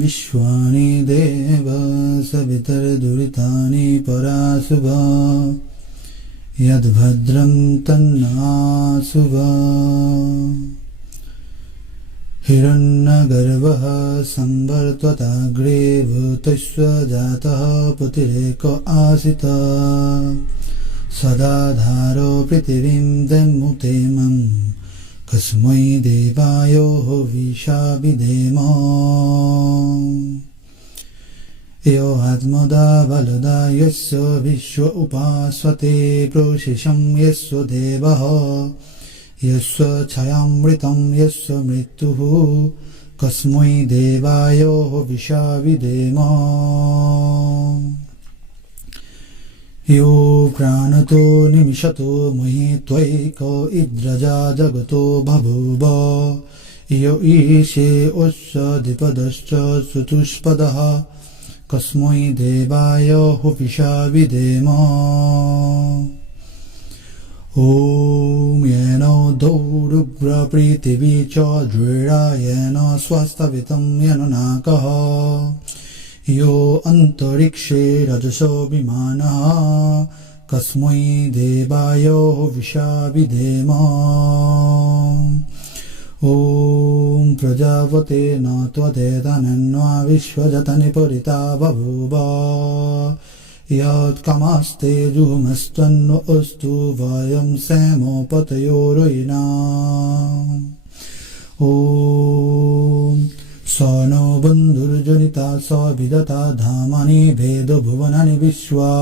विश्वानि देव सवितर्दुरितानि पराशुभ यद्भद्रं तन्नाशुभ हिरण्यगर्भः संवर्तताग्रे भूतस्व जातः पुतिरेक आसित सदाधारो पृथिवीं दमुतेमं कस्मै देवायो विशाविधेम यो आत्मदा बलदा यस्य विश्व उपास्वते प्रोशिषं यस्य देवः यस्य छायामृतं यस्य मृत्युः कस्मै देवायो विशाविधेम यो प्राणतो निमिषतो महि त्वैक इद्रजा जगतो बभूव यो ईशे उस्सदिपदश्च चतुष्पदः कस्मै देवाय विशाविधेम ॐ येन दौरुग्रपृथिवी च दृढा येन स्वस्तवितं येन नाकः यो अन्तरिक्षे रजसो विमानः कस्मै देवाय विशाविधेम ॐ प्रजापते न त्वदेतनन्वा विश्वजतनि परिता बभूव यत्कमस्ते जुहुमस्त्वन्नो अस्तु वयं सेमोपतयोरुयिना ॐ स नो बन्धुर्जनिता स विदता धामानि भेदभुवनानि विश्वा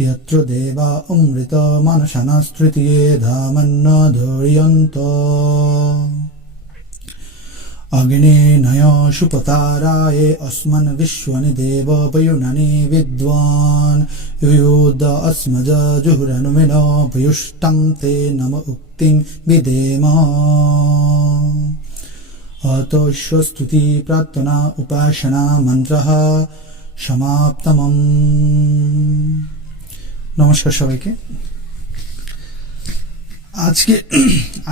यत्र देवा अमृतमनशनस्तृतीये धामन्न धूर्यन्त अग्ने नय शुपताराय अस्मन् विश्वनि देव पयुननि विद्वान् युयुद अस्मज जुहुरनुमिन पयुष्टं ते नम उक्तिं विधेम अतोश्वस्तुति प्रार्थना उपासना मंत्रः समाप्तमम्। नमस्कार सबाइके।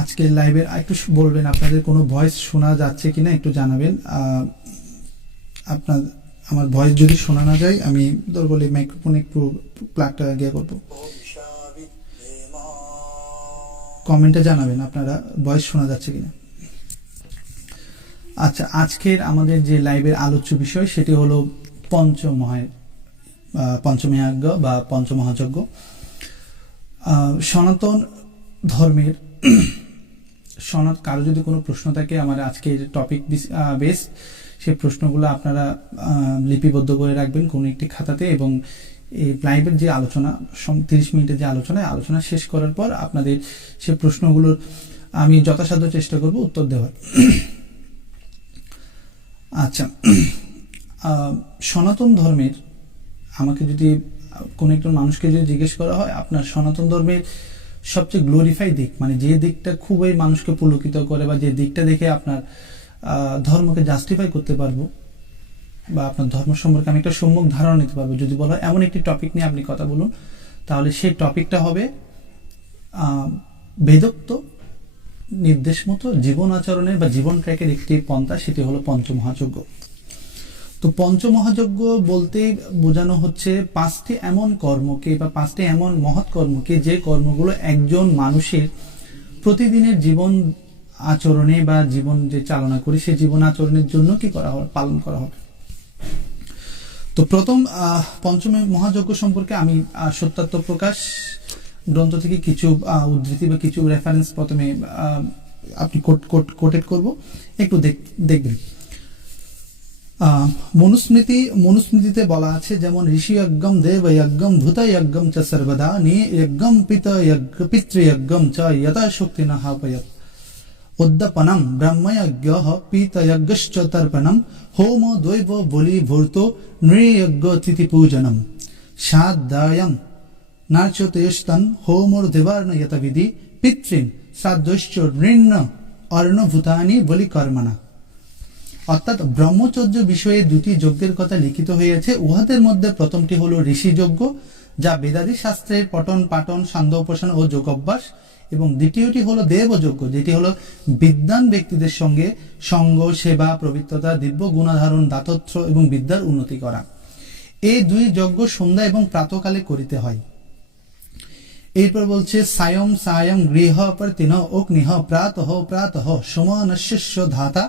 আজকে লাইভে একটু বলবেন আপনাদের কোনো ভয়েস শোনা যাচ্ছে কিনা একটু জানাবেন। আপনার আমার ভয়েস যদি শোনা না যায় আমি বলি মাইক্রোফোন একটু প্লাগটা গিয়ে করব, কমেন্টে জানাবেন আপনারা ভয়েস শোনা যাচ্ছে কিনা। আচ্ছা, আজকের আমাদের যে লাইভের আলোচ্য বিষয় সেটি হলো পঞ্চমহাযজ্ঞ বা পঞ্চমহাযজ্ঞ। সনাতন ধর্মের কারো যদি কোনো প্রশ্ন থাকে আমার আজকের টপিক বেস সেই প্রশ্নগুলো আপনারা লিপিবদ্ধ করে রাখবেন কোনো একটি খাতাতে, এবং এই লাইভের যে আলোচনা 30 মিনিটের যে আলোচনা শেষ করার পর আপনাদের সেই প্রশ্নগুলোর আমি যথাসাধ্য চেষ্টা করব উত্তর দেওয়ার। আচ্ছা, সনাতন ধর্মের আমাকে যদি কোনো একজন মানুষকে যদি জিজ্ঞেস করা হয় আপনার সনাতন ধর্মের সবচেয়ে গ্লোরিফাই দিক, মানে যে দিকটা খুবই মানুষকে পুলকিত করে বা যে দিকটা দেখে আপনার ধর্মকে জাস্টিফাই করতে পারবো বা আপনার ধর্ম সম্পর্কে আমি একটা সম্যক ধারণা নিতে পারবো, যদি বলা হয় এমন একটি টপিক নিয়ে আপনি কথা বলুন, তাহলে সেই টপিকটা হবে বেদোক্ত নির্দেশ মতো জীবন আচরণের বা জীবন ট্র্যাকের একটি পন্থা, সেটি হলো পঞ্চমহাযজ্ঞ। তো পঞ্চমহাযজ্ঞ বলতে বোঝানো হচ্ছে 5টি এমন কর্মকে বা 5টি এমন মহৎ কর্মকে যে কর্মগুলো একজন মানুষের প্রতিদিনের জীবন আচরণে বা জীবন যে চালনা করি সেই জীবন আচরণের জন্য কি করা হবে, পালন করা হবে। তো প্রথম পঞ্চম মহাযজ্ঞ সম্পর্কে আমি সত্যাত্ম প্রকাশ গ্রন্থ থেকে কিছু উদ্ধৃতি বা কিছু রেফারেন্স প্রথমে আপনি কোটেড করব, একটু দেখবেন। মনুস্মৃতিতে বলা আছে, যেমন ঋষি যজ্ঞম দেব যজ্ঞম ভূত যজ্ঞম চ সর্বদা নি যজ্ঞম পিতৃযজ্ঞম চ যথা শক্তি না হাপয়ত। উদ্যাপনম ব্রহ্মযজ্ঞ পীতযজ্ঞশ্চ তর্পণম হোম দৈব বলি ভূর্ত নৃযজ্ঞ তিথি পূজনম সাধ্যায়ম নার্চতেস্তন হোমর দেবার্ণ যতবিধি পিতৃন শ্রাদ্ধশ্চ নৃণ্য অর্ণভূতানি বলি কর্মণা। অর্থাৎ ব্রহ্মচর্য বিষয়ে দুটি যজ্ঞের কথা লিখিত হয়েছে। উহাদের মধ্যে প্রথমটি হলো ঋষি যজ্ঞ, যা বেদাদি শাস্ত্রের পঠন পাঠন সান্ধ্য উপাসনা ও যোগ অভ্যাস, এবং দ্বিতীয়টি হলো দেবযজ্ঞ, যেটি হলো বিদ্বান ব্যক্তিদের সঙ্গে সঙ্গ, সেবা, পবিত্রতা, দিব্য গুণাধারণ, দাতত্র এবং বিদ্যার উন্নতি করা। এই দুই যজ্ঞ সন্ধ্যা এবং প্রাতকালে করিতে হয়। এরপর বলছে সায়ম সায়ম গৃহ প্রতিন অগ্নিহ প্রাতঃ প্রাতঃ সমানস্য ধাতা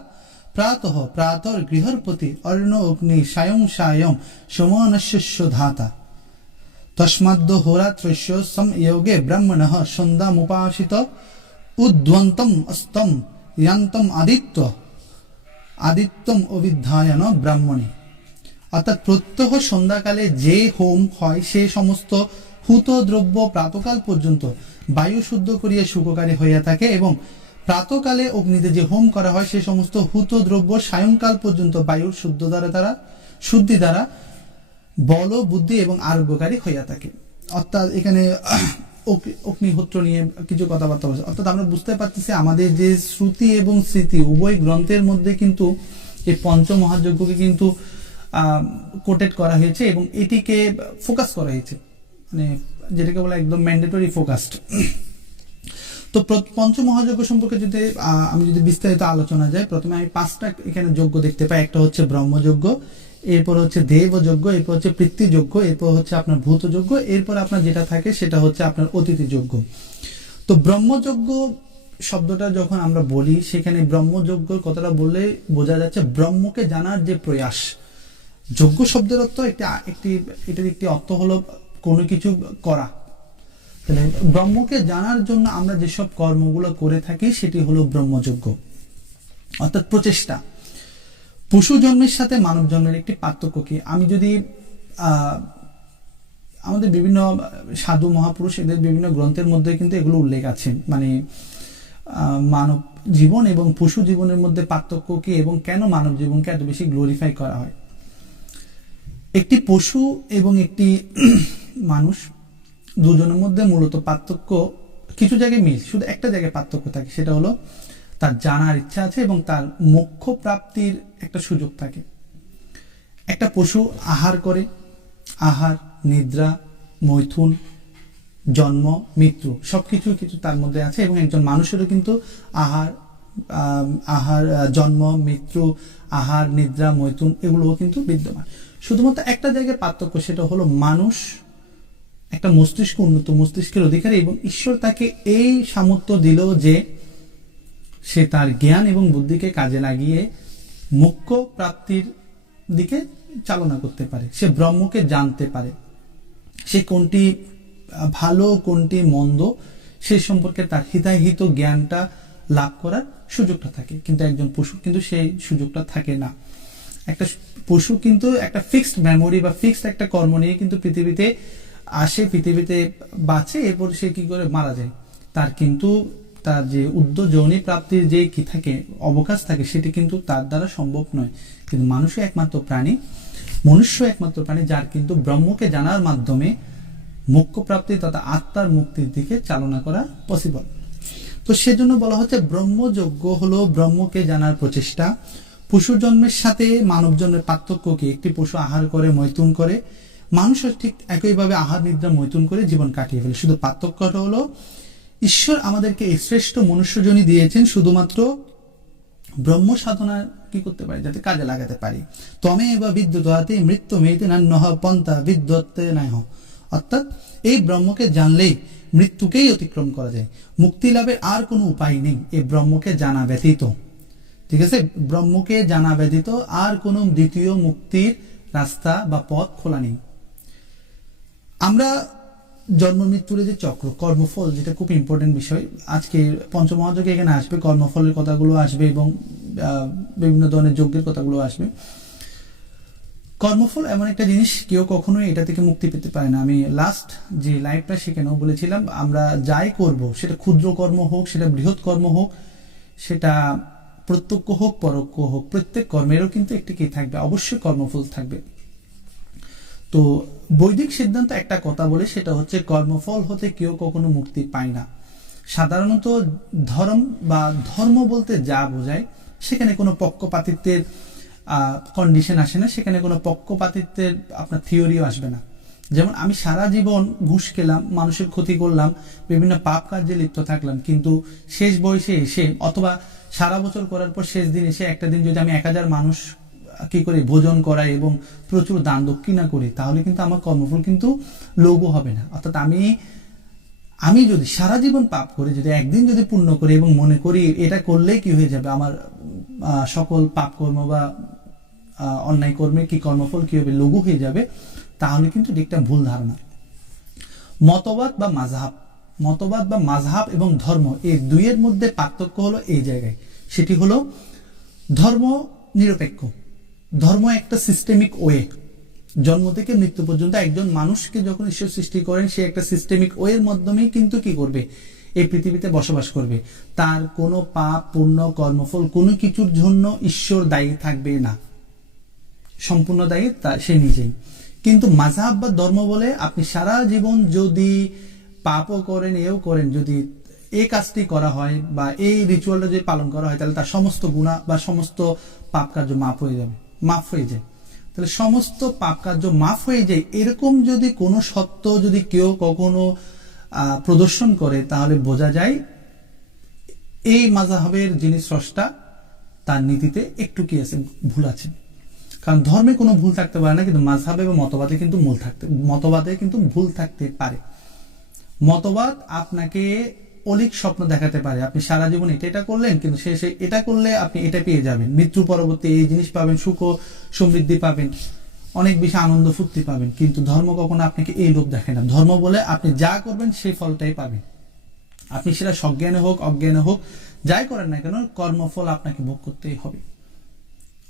প্রাতঃ প্রাতর গৃহর প্রতি অর্ণ অগ্নি সায়ং সায়ং সমানস্য ধাতা তস্মাদ্ হোরাত্রস্য সময়োগে ব্রহ্মণঃ সন্ধ্যামুপাসিত উদ্ধ্বন্তম অস্তম ইয়ান্তম আদিত্যম অবিধায়ন ব্রাহ্মণী। অর্থাৎ প্রত্যহ সন্ধ্যাকালে যে হোম হয় সে সমস্ত হুত দ্রব্য প্রাতকাল পর্যন্ত বায়ু শুদ্ধ করিয়া সুখকারী হইয়া থাকে, এবং প্রাতকালে অগ্নিতে যে হোম করা হয় সে সমস্ত হুত দ্রব্য সায়ংকাল পর্যন্ত বায়ুর শুদ্ধি দ্বারা বল, বুদ্ধি এবং আরোগ্যকারী হইয়া থাকে। অর্থাৎ এখানে অগ্নিহোত্র নিয়ে কিছু কথাবার্তা বলছে। অর্থাৎ আমরা বুঝতে পারতেছি আমাদের যে শ্রুতি এবং স্মৃতি উভয় গ্রন্থের মধ্যে কিন্তু এই পঞ্চমহাযজ্ঞকে কিন্তু কোটেড করা হয়েছে এবং এটিকে ফোকাস করা হয়েছে, মানে যেটাকে বলে একদম ম্যান্ডেটরি ফোকাসড। তো পঞ্চমহাযজ্ঞ সম্পর্কে যদি আমি যদি বিস্তারিত আলোচনা যায়, প্রথমে আমি 5টা এখানে যজ্ঞ দেখতে পাই। একটা হচ্ছে ব্রহ্মযজ্ঞ, এরপর হচ্ছে দেবযজ্ঞ, এরপর হচ্ছে পিতৃযজ্ঞ, এরপর হচ্ছে আপনার ভূতযজ্ঞ, এরপর আপনার যেটা থাকে সেটা হচ্ছে আপনার অতিথি যজ্ঞ। তো ব্রহ্মযজ্ঞ শব্দটা যখন আমরা বলি, সেখানে ব্রহ্মযজ্ঞর কথাটা বললে বোঝা যাচ্ছে ব্রহ্মকে জানার যে প্রয়াস। যজ্ঞ শব্দের অর্থ এটার একটি অর্থ হলো কোনো কিছু করা। তাহলে ব্রহ্মকে জানার জন্য আমরা যেসব কর্মগুলো করে থাকি সেটি হলো ব্রহ্মযজ্ঞ, অর্থাৎ প্রচেষ্টা। পশু জন্মের সাথে মানব জন্মের একটি পার্থক্য কি? আমি যদি আমাদের বিভিন্ন সাধু মহাপুরুষ এদের বিভিন্ন গ্রন্থের মধ্যে কিন্তু এগুলো উল্লেখ আছে, মানে মানব জীবন এবং পশু জীবনের মধ্যে পার্থক্য কি এবং কেন মানব জীবনকে এত বেশি গ্লোরিফাই করা হয়। একটি পশু এবং একটি মানুষ দুজনের মধ্যে মূলত পার্থক্য, কিছু জায়গায় মিল, শুধু একটা জায়গায় পার্থক্য থাকে, সেটা হলো তার জানার ইচ্ছা আছে এবং তার মোক্ষ প্রাপ্তির একটা সুযোগ থাকে। একটা পশু আহার করে, আহার, নিদ্রা, মৈথুন, জন্ম, মৃত্যু সবকিছু কিছু তার মধ্যে আছে, এবং একজন মানুষেরও কিন্তু আহার, জন্ম, মৃত্যু, আহার, নিদ্রা, মৈথুন এগুলোও কিন্তু বিদ্যমান। শুধুমাত্র একটা জায়গায় পার্থক্য, সেটা হলো মানুষ একটা মস্তিষ্ক, উন্নত মস্তিষ্কের অধিকারী, এবং ঈশ্বর তাকে এই সামর্থ্য দিল যে সে তার জ্ঞান এবং বুদ্ধিকে কাজে লাগিয়ে মোক্ষ প্রাপ্তির দিকে চালনা করতে পারে। সে ব্রহ্মকে জানতে পারে, সে কোনটি ভালো কোনটি মন্দ সে সম্পর্কে তার হিতাহিত জ্ঞানটা লাভ করার সুযোগটা থাকে। কিন্তু একজন পশু কিন্তু সেই সুযোগটা থাকে না। একটা পশু কিন্তু একটা ফিক্সড মেমোরি বা ফিক্সড একটা কর্ম নিয়ে কিন্তু পৃথিবীতে আসে, পৃথিবীতে বাঁচে, এরপর সে কি করে মারা যায়। তার কিন্তু তার যে উদ্যোজনী প্রাপ্তির যে কি থাকে, অবকাশ থাকে, সেটি কিন্তু তার দ্বারা সম্ভব নয়। কিন্তু মনুষ্য একমাত্র প্রাণী যার কিন্তু ব্রহ্মকে জানার মাধ্যমে মোক্ষ প্রাপ্তি তথা আত্মার মুক্তির দিকে চালনা করা পসিবল। তো সেজন্য বলা হচ্ছে ব্রহ্মযজ্ঞ হলো ব্রহ্মকে জানার প্রচেষ্টা। পশু জন্মের সাথে মানব জন্মের পার্থক্য কি? একটি পশু আহার করে, মৈথুন করে, মানুষের ঠিক একইভাবে আহার, নিদ্রা, মৈথুন করে জীবন কাটিয়ে ফেলে। শুধু পার্থক্যটা হলো ঈশ্বর আমাদেরকে এই শ্রেষ্ঠ মনুষ্যজনী দিয়েছেন শুধুমাত্র ব্রহ্ম সাধনা কি করতে পারি, যাতে কাজে লাগাতে পারি। তমে বা বিদ্যুৎ হাতে মৃত্যু মেয়েতে নান্যহ পন্থা বিদ্যুৎতে নাহ। অর্থাৎ এই ব্রহ্মকে জানলেই মৃত্যুকেই অতিক্রম করা যায়, মুক্তি লাভের আর কোনো উপায় নেই এই ব্রহ্মকে জানা ব্যতীত। ঠিক আছে, ব্রহ্মকে জানা ব্যতীত আর কোনো দ্বিতীয় মুক্তির রাস্তা বা পথ খোলা নেই। আমরা জন্ম মৃত্যুর যে চক্র, কর্মফল, যেটা খুব ইম্পর্টেন্ট বিষয়, আজকে পঞ্চমহাযজ্ঞে এখানে আসবে, কর্মফলের কথাগুলো আসবে এবং বিভিন্ন ধরনের যজ্ঞের কথাগুলো আসবে। কর্মফল এমন একটা জিনিস, কেউ কখনোই এটা থেকে মুক্তি পেতে পারে না। আমি লাস্ট যে লাইভটা সেখানেও বলেছিলাম, আমরা যাই করব, সেটা ক্ষুদ্র কর্ম হোক, সেটা বৃহৎ কর্ম হোক, সেটা প্রত্যক্ষ হোক পরোক্ষ হোক, প্রত্যেক কর্মেরও কিন্তু একটি কি থাকবে, অবশ্যই কর্মফল থাকবে। তো বৈদিক সিদ্ধান্ত একটা কথা বলে, সেটা হচ্ছে কর্মফল হতে কেউ কখনো মুক্তি পায় না। সাধারণত ধর্ম বলতে যা বোঝায়, সেখানে কোনো পক্ষপাতিত্বের কন্ডিশন আসে না, সেখানে কোনো পক্ষপাতিত্বের আপনার থিওরিও আসবে না। যেমন আমি সারা জীবন ঘুষ খেলাম, মানুষের ক্ষতি করলাম, বিভিন্ন পাপ কার্যে লিপ্ত থাকলাম, কিন্তু শেষ বয়সে এসে অথবা সারা বছর করার পর শেষ দিন এসে একটা দিন যদি আমি 1000 মানুষ কি করি ভোজন করাই এবং প্রচুর দান দক্ষিণা করি, তাহলে কিন্তু আমার কর্মফল কিন্তু লঘু হবে না। অর্থাৎ আমি যদি সারা জীবন পাপ করি, যদি একদিন যদি পুণ্য করি এবং মনে করি এটা করলেই কি হয়ে যাবে, আমার সকল পাপ কর্ম বা অন্যায় কর্মে কি কর্মফল কি হবে, লঘু হয়ে যাবে, তাহলে কিন্তু একটা ভুল ধারণা। মতবাদ বা মাযহাব এবং ধর্ম, এই দুইয়ের মধ্যে পার্থক্য হলো এই জায়গায়। সেটি হলো ধর্ম নিরপেক্ষ, ধর্ম একটা সিস্টেমিক ওয়ে। জন্ম থেকে মৃত্যু পর্যন্ত একজন মানুষকে যখন ঈশ্বর সৃষ্টি করেন, সে একটা সিস্টেমিক ওয়ের মাধ্যমেই কিন্তু কি করবে, এই পৃথিবীতে বসবাস করবে। তার কোনো পাপ পুণ্য কর্মফল কোনো কিছুর জন্য ঈশ্বর দায়ী থাকবে না, সম্পূর্ণ দায়ী সে নিজেই। কিন্তু মাযহাব বা ধর্ম বলে আপনি সারা জীবন যদি পাপও করেন এও করেন, যদি এই কাজটি করা হয় বা এই রিচুয়ালটা যদি পালন করা হয়, তাহলে তার সমস্ত গুনাহ বা সমস্ত পাপ কার্য মাফ হয়ে যায়। তাহলে সমস্ত পাপ কার্য মাফ হয়ে যায়, এরকম যদি কোনো সত্য যদি কেউ কখনো প্রদর্শন করে, তাহলে বোঝা যায় এই মাযহাবের যিনি স্রষ্টা, তার নীতিতে একটু কি আছে, ভুল আছে। কারণ ধর্মে কোনো ভুল থাকতে পারে না, কিন্তু মাযহাবে বা মতবাদে কিন্তু ভুল থাকতে পারে। মতবাদ আপনাকে অলিক স্বপ্ন দেখাতে পারে, আপনি সারা জীবন এটা করলেন, কিন্তু শেষে এটা করলে আপনি এটা পেয়ে যাবেন, মৃত্যু পরবর্তী এই জিনিস পাবেন, সুখ সমৃদ্ধি পাবেন, অনেক বেশি আনন্দ ফুর্তি পাবেন। কিন্তু ধর্ম কখনো আপনাকে এই লোক দেখে না। ধর্ম বলে আপনি যা করবেন সেই ফলটাই পাবেন, আপনি সেটা সজ্ঞানে হোক অজ্ঞানে হোক, যাই করেন না কেন, কর্মফল আপনাকে ভোগ করতেই হবে।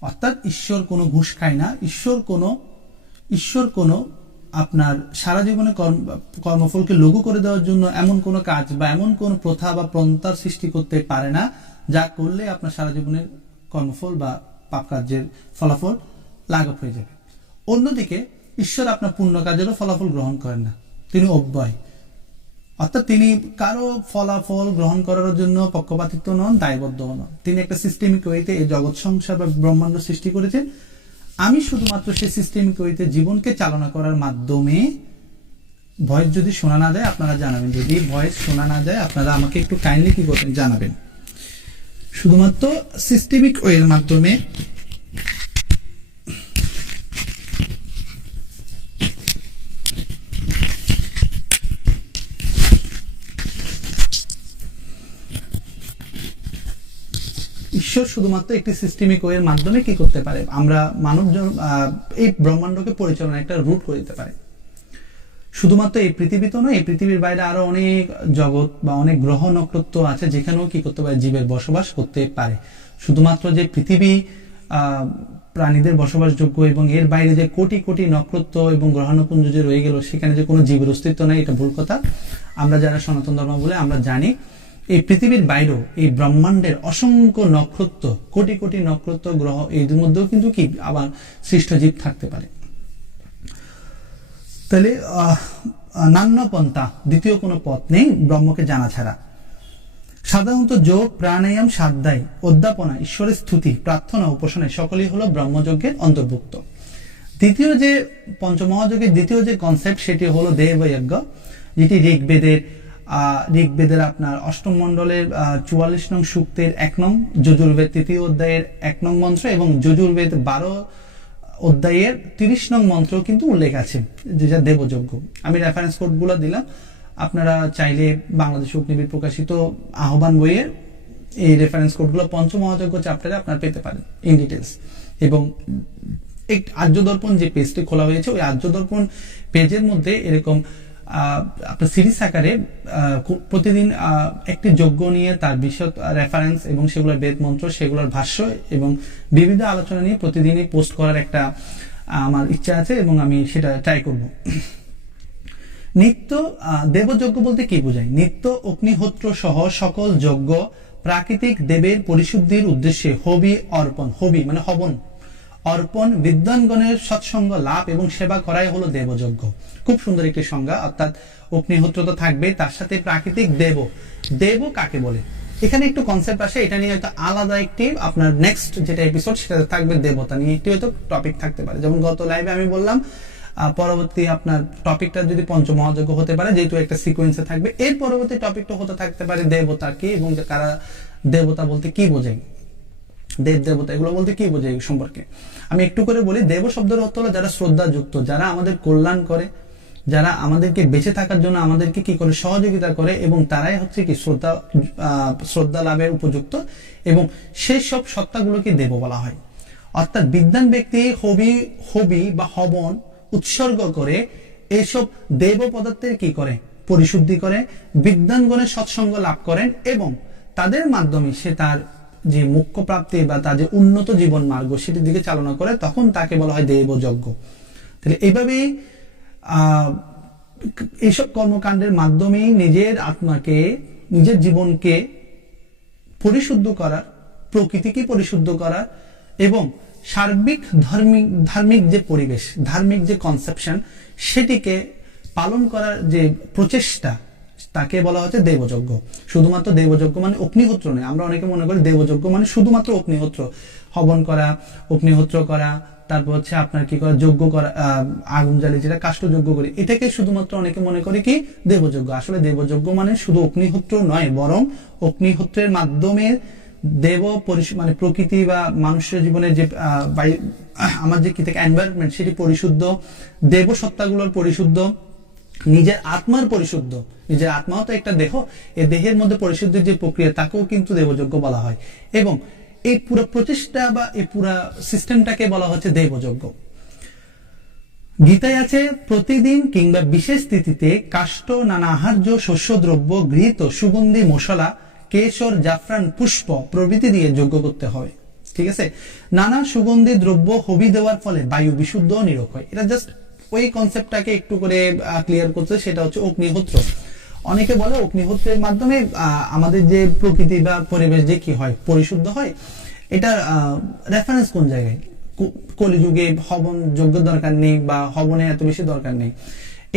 অর্থাৎ ঈশ্বর কোনো ঘুষ খায় না, ঈশ্বর কোনো আপনার সারা জীবনে কর্মফলকে লঘু করে দেওয়ার জন্য এমন কোনো কাজ বা এমন কোনো প্রথা বা প্রন্থার সৃষ্টি করতে পারে না, যা করলে আপনার সারা জীবনের কর্মফল বা পাপ কার্যের ফলাফল লাঘব হয়ে যাবে। অন্যদিকে ঈশ্বর আপনার পুণ্য কাজেরও ফলাফল গ্রহণ করেন না, তিনি অব্যয়। অর্থাৎ তিনি কারো ফলাফল গ্রহণ করার জন্য পক্ষপাতিত্ব নন, দায়বদ্ধ নন। তিনি একটা সিস্টেমিক ওয়েতে এই জগৎ সংসার বা ব্রহ্মাণ্ড সৃষ্টি করেছেন। আমি শুধুমাত্র সেই সিস্টেমিক ওয়েতে জীবনকে চালনা করার মাধ্যমে, ভয়েস যদি শোনা না যায় আপনারা জানাবেন, যদি ভয়েস শোনা না যায় আপনারা আমাকে একটু কাইন্ডলি কি করবেন জানাবেন। শুধুমাত্র সিস্টেমিক ওয়ের মাধ্যমে ঈশ্বর শুধুমাত্র একটি সিস্টেমিক ওয়ের মাধ্যমে কি করতে পারে, আমরা মানব এই ব্রহ্মাণ্ডকে পরিচালনা একটা রুট করে দিতে পারে। শুধুমাত্র এই পৃথিবী তো নয়, এই পৃথিবীর বাইরে আরো অনেক জগৎ বা অনেক গ্রহ নক্ষত্র আছে, যেখানেও কি করতে পারে, জীবের বসবাস করতে পারে। শুধুমাত্র যে পৃথিবী প্রাণীদের বসবাসযোগ্য এবং এর বাইরে যে কোটি কোটি নক্ষত্র এবং গ্রহাণুপুঞ্জ যে রয়ে গেল, সেখানে যে কোনো জীবের অস্তিত্ব নেই, এটা ভুল কথা। আমরা যারা সনাতন ধর্ম বলে আমরা জানি, এই পৃথিবীর বাইরেও এই ব্রহ্মাণ্ডের অসংখ্য নক্ষত্র, কোটি কোটি নক্ষত্র গ্রহ, এদের মধ্যেও কিন্তু কি আবার সৃষ্ট জীব থাকতে পারে। তাহলে নান্যপন্থা, দ্বিতীয় কোনো পথ নেই ব্রহ্মকে জানা ছাড়া। সাধারণত যোগ, প্রাণায়াম, স্বাধ্যায়, অধ্যাপনা, ঈশ্বরের স্তুতি, প্রার্থনা, উপাসনা সকলেই হলো ব্রহ্মযজ্ঞের অন্তর্ভুক্ত। দ্বিতীয় যে পঞ্চমহাযজ্ঞের দ্বিতীয় যে কনসেপ্ট, সেটি হলো দেবযজ্ঞ, যেটি ঋগ্বেদের আপনার অষ্টম মণ্ডলের 44 নং সূক্তের 1 নং, যজুর্বেদ 3য় অধ্যায়ের 1 নং মন্ত্র এবং যজুর্বেদ 12 অধ্যায়ের 30 নং মন্ত্র কিন্তু উল্লেখ আছে, যেটা দেবযজ্ঞ। আমি রেফারেন্স কোডগুলো দিলাম, আপনারা চাইলে বাংলাদেশ অগ্নিবীর প্রকাশিত আহ্বান বইয়ের এই রেফারেন্স কোডগুলো পঞ্চম মহাযজ্ঞ চ্যাপ্টারে আপনারা পেতে পারেন ইন ডিটেলস। এবং এক আর্য দর্পণ যে পেজটি খোলা হয়েছে, ওই আর্য দর্পণ পেজের মধ্যে এরকম আপনার সিরিজ আকারে প্রতিদিন একটি যজ্ঞ নিয়ে তার বিশদ রেফারেন্স এবং সেগুলোর বেদ মন্ত্র, সেগুলোর ভাষ্য এবং বিবিধ আলোচনা নিয়ে প্রতিদিনই পোস্ট করার একটা আমার ইচ্ছা আছে এবং আমি সেটা ট্রাই করব। নিত্য দেবযজ্ঞ বলতে কি বোঝায়? নিত্য অগ্নিহোত্র সহ সকল যজ্ঞ প্রাকৃতিক দেবের পরিশুদ্ধির উদ্দেশ্যে হবি অর্পণ, হবি মানে হবন অর্পণ, বিদ্বানগণের সৎসঙ্গ লাভ এবং সেবা করাই হলো দেবযজ্ঞ। খুব সুন্দর একটি সংজ্ঞা, অর্থাৎ অগ্নিহোত্র তো থাকবে, তার সাথে প্রাকৃতিক দেব। দেব কাকে বলে, এখানে একটু কনসেপ্ট আসে, এটা নিয়ে হয়তো আলাদা একটি আপনার নেক্সট যেটা এপিসোড সেটাতে থাকবে দেবতা নিয়ে একটি হয়তো টপিক থাকতে পারে। যেমন গত লাইভে আমি বললাম পরবর্তী আপনার টপিকটা যদি পঞ্চমহাযজ্ঞ হতে পারে, যেহেতু একটা সিকোয়েন্সে থাকবে, এর পরবর্তী টপিকটা হতে থাকতে পারে দেবতা কি এবং কারা, দেবতা বলতে কি বোঝায়, দেব দেবতা এগুলো বলতে কি বোঝায় এই সম্পর্কে আমি একটু করে বলি। দেব শব্দের অর্থ হলো যারা শ্রদ্ধাযুক্ত, যারা আমাদের কল্যাণ করে, যারা আমাদেরকে বেঁচে থাকার জন্য আমাদেরকে কি করে সহযোগিতা করে, এবং তারাই হচ্ছে কি শ্রদ্ধা লাভের উপযুক্ত, এবং সেই সব সত্তাগুলোকে দেব বলা হয়। অর্থাৎ বিদ্বান ব্যক্তি হবি বা হবন উৎসর্গ করে এইসব দেব পদার্থের কি করে পরিশুদ্ধি করে, বিদ্বানগণের সৎসঙ্গ লাভ করেন এবং তাদের মাধ্যমে সে তার যে মুখ্য প্রাপ্তি বা তার যে উন্নত জীবন মার্গ সেটির দিকে চালনা করে, তখন তাকে বলা হয় দেবযজ্ঞ। তাহলে এইভাবেই এইসব কর্মকাণ্ডের মাধ্যমেই নিজের আত্মাকে, নিজের জীবনকে পরিশুদ্ধ করার, প্রকৃতিকে পরিশুদ্ধ করার এবং সার্বিক ধার্মিক যে পরিবেশ, ধার্মিক যে কনসেপশন সেটিকে পালন করার যে প্রচেষ্টা, তাকে বলা হচ্ছে দেবযজ্ঞ। শুধুমাত্র দেবযজ্ঞ মানে অগ্নিহোত্র নয়। আমরা অনেকে মনে করি দেবযজ্ঞ মানে শুধুমাত্র অগ্নিহোত্র, হবন করা, অগ্নিহোত্র করা, তারপর হচ্ছে আপনার কি করা, যজ্ঞ করা, আগুন জ্বালিয়ে যেটা কাষ্ঠযজ্ঞ করি, এটাকে শুধুমাত্র অনেকে মনে করে কি দেবযজ্ঞ। আসলে দেবযজ্ঞ মানে শুধু অগ্নিহোত্র নয়, বরং অগ্নিহোত্রের মাধ্যমে দেব মানে প্রকৃতি বা মানুষের জীবনের যে আমার যে কি থেকে এনভায়রনমেন্ট সেটি পরিশুদ্ধ, দেব সত্তাগুলোর পরিশুদ্ধ, নিজের আত্মার পরিশুদ্ধ, নিজের আত্মাও তো একটা দেহ, এই দেহের মধ্যে পরিশুদ্ধির যে প্রক্রিয়া তাকেও কিন্তু দেবযজ্ঞ বলা হয়। এবং এই পুরো প্রচেষ্টা বা এই পুরো সিস্টেমটাকে বলা হচ্ছে দেবযজ্ঞ। গীতায় আছে প্রতিদিন কিংবা বিশেষ তিথিতে কাষ্ঠ, নানা আহার্য, শস্যদ্রব্য, ঘৃত, সুগন্ধি, মশলা, কেশর, জাফরান, পুষ্প প্রভৃতি দিয়ে যজ্ঞ করতে হবে। ঠিক আছে, নানা সুগন্ধি দ্রব্য হবি দেওয়ার ফলে বায়ু বিশুদ্ধ ও নিরোগ হয়। এটা জাস্ট ওই কনসেপ্টটাকে একটু করে ক্লিয়ার করছে, সেটা হচ্ছে অগ্নিহোত্র। অনেকে বলে অগ্নিহোত্রের মাধ্যমে আমাদের যে প্রকৃতি বা পরিবেশ যে কি হয় পরিশুদ্ধ হয়। এটা রেফারেন্স কোন জায়গায়? কলিযুগে হবন যজ্ঞের দরকার নেই বা হবনে এত বেশি দরকার নেই,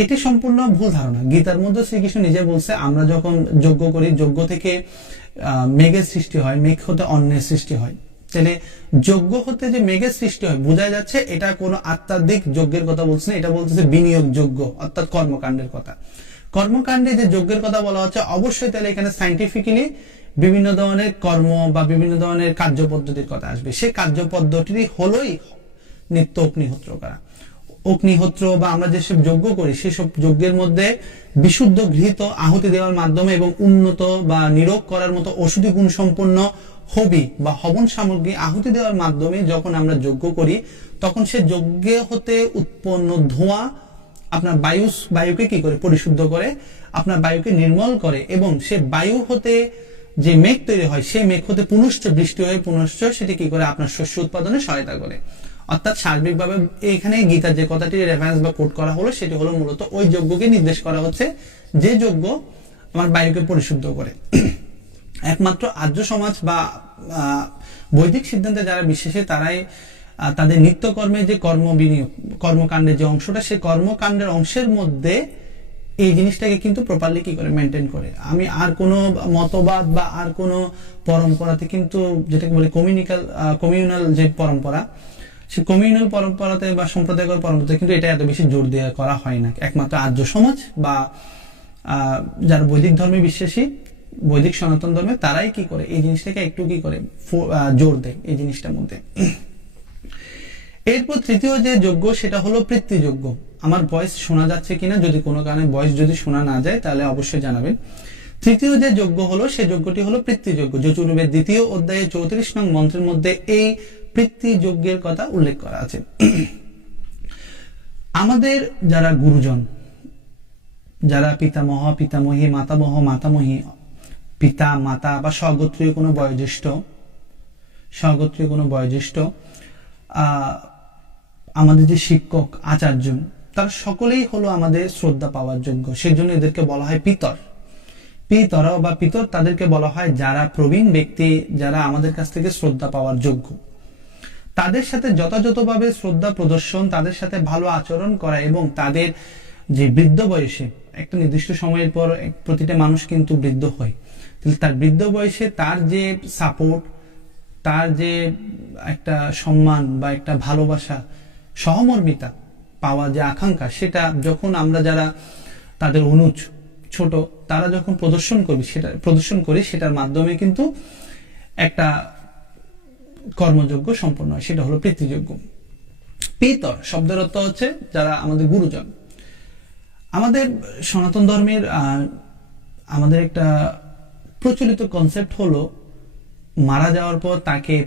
এটি সম্পূর্ণ ভুল ধারণা। গীতার মধ্যে শ্রীকৃষ্ণ নিজে বলছে আমরা যখন যজ্ঞ করি, যজ্ঞ থেকে মেঘের সৃষ্টি হয়, মেঘ হতে অন্নের সৃষ্টি হয়। তাহলে যজ্ঞ হতে যে মেঘের সৃষ্টি হয় বোঝা যাচ্ছে এটা কোনো আত্মাধিক যজ্ঞের কথা বলছে না, এটা বলতেছে বিনিয়োগ যজ্ঞ, অর্থাৎ কর্মকাণ্ডের কথা। কর্মকাণ্ডে যে যজ্ঞের কথা বলা হচ্ছে, অবশ্যই তাহলে এখানে সাইন্টিফিক্যালি বিভিন্ন ধরনের কর্ম বা বিভিন্ন ধরনের কার্য পদ্ধতির কথা আসবে। সেই কার্য পদ্ধতি হলোই নিত্য অগ্নিহোত্র করা। অগ্নিহোত্র বা আমরা যেসব যজ্ঞ করি সেসব যজ্ঞের মধ্যে বিশুদ্ধ ঘৃত আহুতি দেওয়ার মাধ্যমে এবং উন্নত বা নিরোগ করার মতো ঔষধি গুণ সম্পন্ন হবি বা হবন সামগ্রী আহুতি দেওয়ার মাধ্যমে যখন আমরা যজ্ঞ করি, তখন সে যজ্ঞ হতে উৎপন্ন ধোঁয়া আপনার বায়ুকে কি করে পরিশুদ্ধ করে, আপনার বায়ুকে নির্মল করে, এবং সে বায়ু হতে যে মেঘ তৈরি হয় সেই মেঘ হতে পুনশ্চ বৃষ্টি হয়ে পুনশ্চ সেটি কি করে আপনার শস্য উৎপাদনে সহায়তা করে। অর্থাৎ সার্বিকভাবে এখানে গীতার যে কথাটি রেফারেন্স বা কোট করা হলো সেটি হলো মূলত ওই যজ্ঞকে নির্দেশ করা হচ্ছে যে যজ্ঞ আমার বায়ুকে পরিশুদ্ধ করে। একমাত্র আর্য সমাজ বা বৈদিক সিদ্ধান্তে যারা বিশ্বাসী তারাই তাদের নিত্যকর্মে যে কর্মকাণ্ডের যে অংশটা, সেই কর্মকাণ্ডের অংশের মধ্যে এই জিনিসটাকে কিন্তু প্রপারলি কি করে মেনটেন করে। আমি আর কোনো মতবাদ বা আর কোনো পরম্পরাতে কিন্তু যেটাকে বলে কমিউনাল যে পরম্পরা, সে কমিউনাল পরম্পরাতে বা সম্প্রদায়গত পরম্পরাতে কিন্তু এটা এত বেশি জোর দেওয়া করা হয় না। একমাত্র আর্য সমাজ বা যারা বৈদিক ধর্মে বিশ্বাসী, বৈদিক সনাতন ধর্মে, তারাই কি করে এই জিনিসটাকে একটু কি করে জোর দেয় এই জিনিসটার মধ্যে। এরপর তৃতীয় যে যজ্ঞ সেটা হলো পিতৃযজ্ঞ। আমার ভয়েস শোনা যাচ্ছে কিনা, যদি কোনো কারণে ভয়েস যদি শোনা না যায় তাহলে অবশ্যই জানাবেন। তৃতীয় যে যজ্ঞ হলো সেই যজ্ঞটি হলো পিতৃযজ্ঞ। যজুর্বেদ 2য় অধ্যায়ে 34 নং মন্ত্রের মধ্যে এই পিতৃযজ্ঞের কথা উল্লেখ করা আছে। আমাদের যারা গুরুজন, যারা পিতামহ, পিতামহী, মাতামহ, মাতামহী, পিতা, মাতা বা স্বগোত্রীয় কোনো বয়োজ্যেষ্ঠ আমাদের যে শিক্ষক, আচার্য, তারা সকলেই হলো আমাদের শ্রদ্ধা পাওয়ার যোগ্য। সেজন্য এদেরকে বলা হয় পিতর। পিতর বা পিতর তাদেরকে বলা হয় যারা প্রবীণ ব্যক্তি, যারা আমাদের কাছ থেকে শ্রদ্ধা পাওয়ার যোগ্য। তাদের সাথে যথাযথভাবে শ্রদ্ধা প্রদর্শন, তাদের সাথে ভালো আচরণ করা এবং তাদের যে বৃদ্ধ বয়সে একটা নির্দিষ্ট সময়ের পর প্রতিটা মানুষ কিন্তু বৃদ্ধ হয়, তার বৃদ্ধ বয়সে তার যে সাপোর্ট, তার যে একটা সম্মান বা একটা ভালোবাসা, সহমর্মিতা পাওয়া যে আকাঙ্ক্ষা, সেটা যখন আমরা যারা তাদের অনুজ ছোট তারা যখন প্রদর্শন করি সেটার মাধ্যমে কিন্তু একটা কর্মযোগ্য সম্পন্ন হয়, সেটা হলো পিতৃযোগ্য। পিতর শব্দের অর্থ হচ্ছে যারা আমাদের গুরুজন। আমাদের সনাতন ধর্মের আমাদের একটা প্রচলিত কনসেপ্ট হলো মারা যাওয়ার পর তাকে,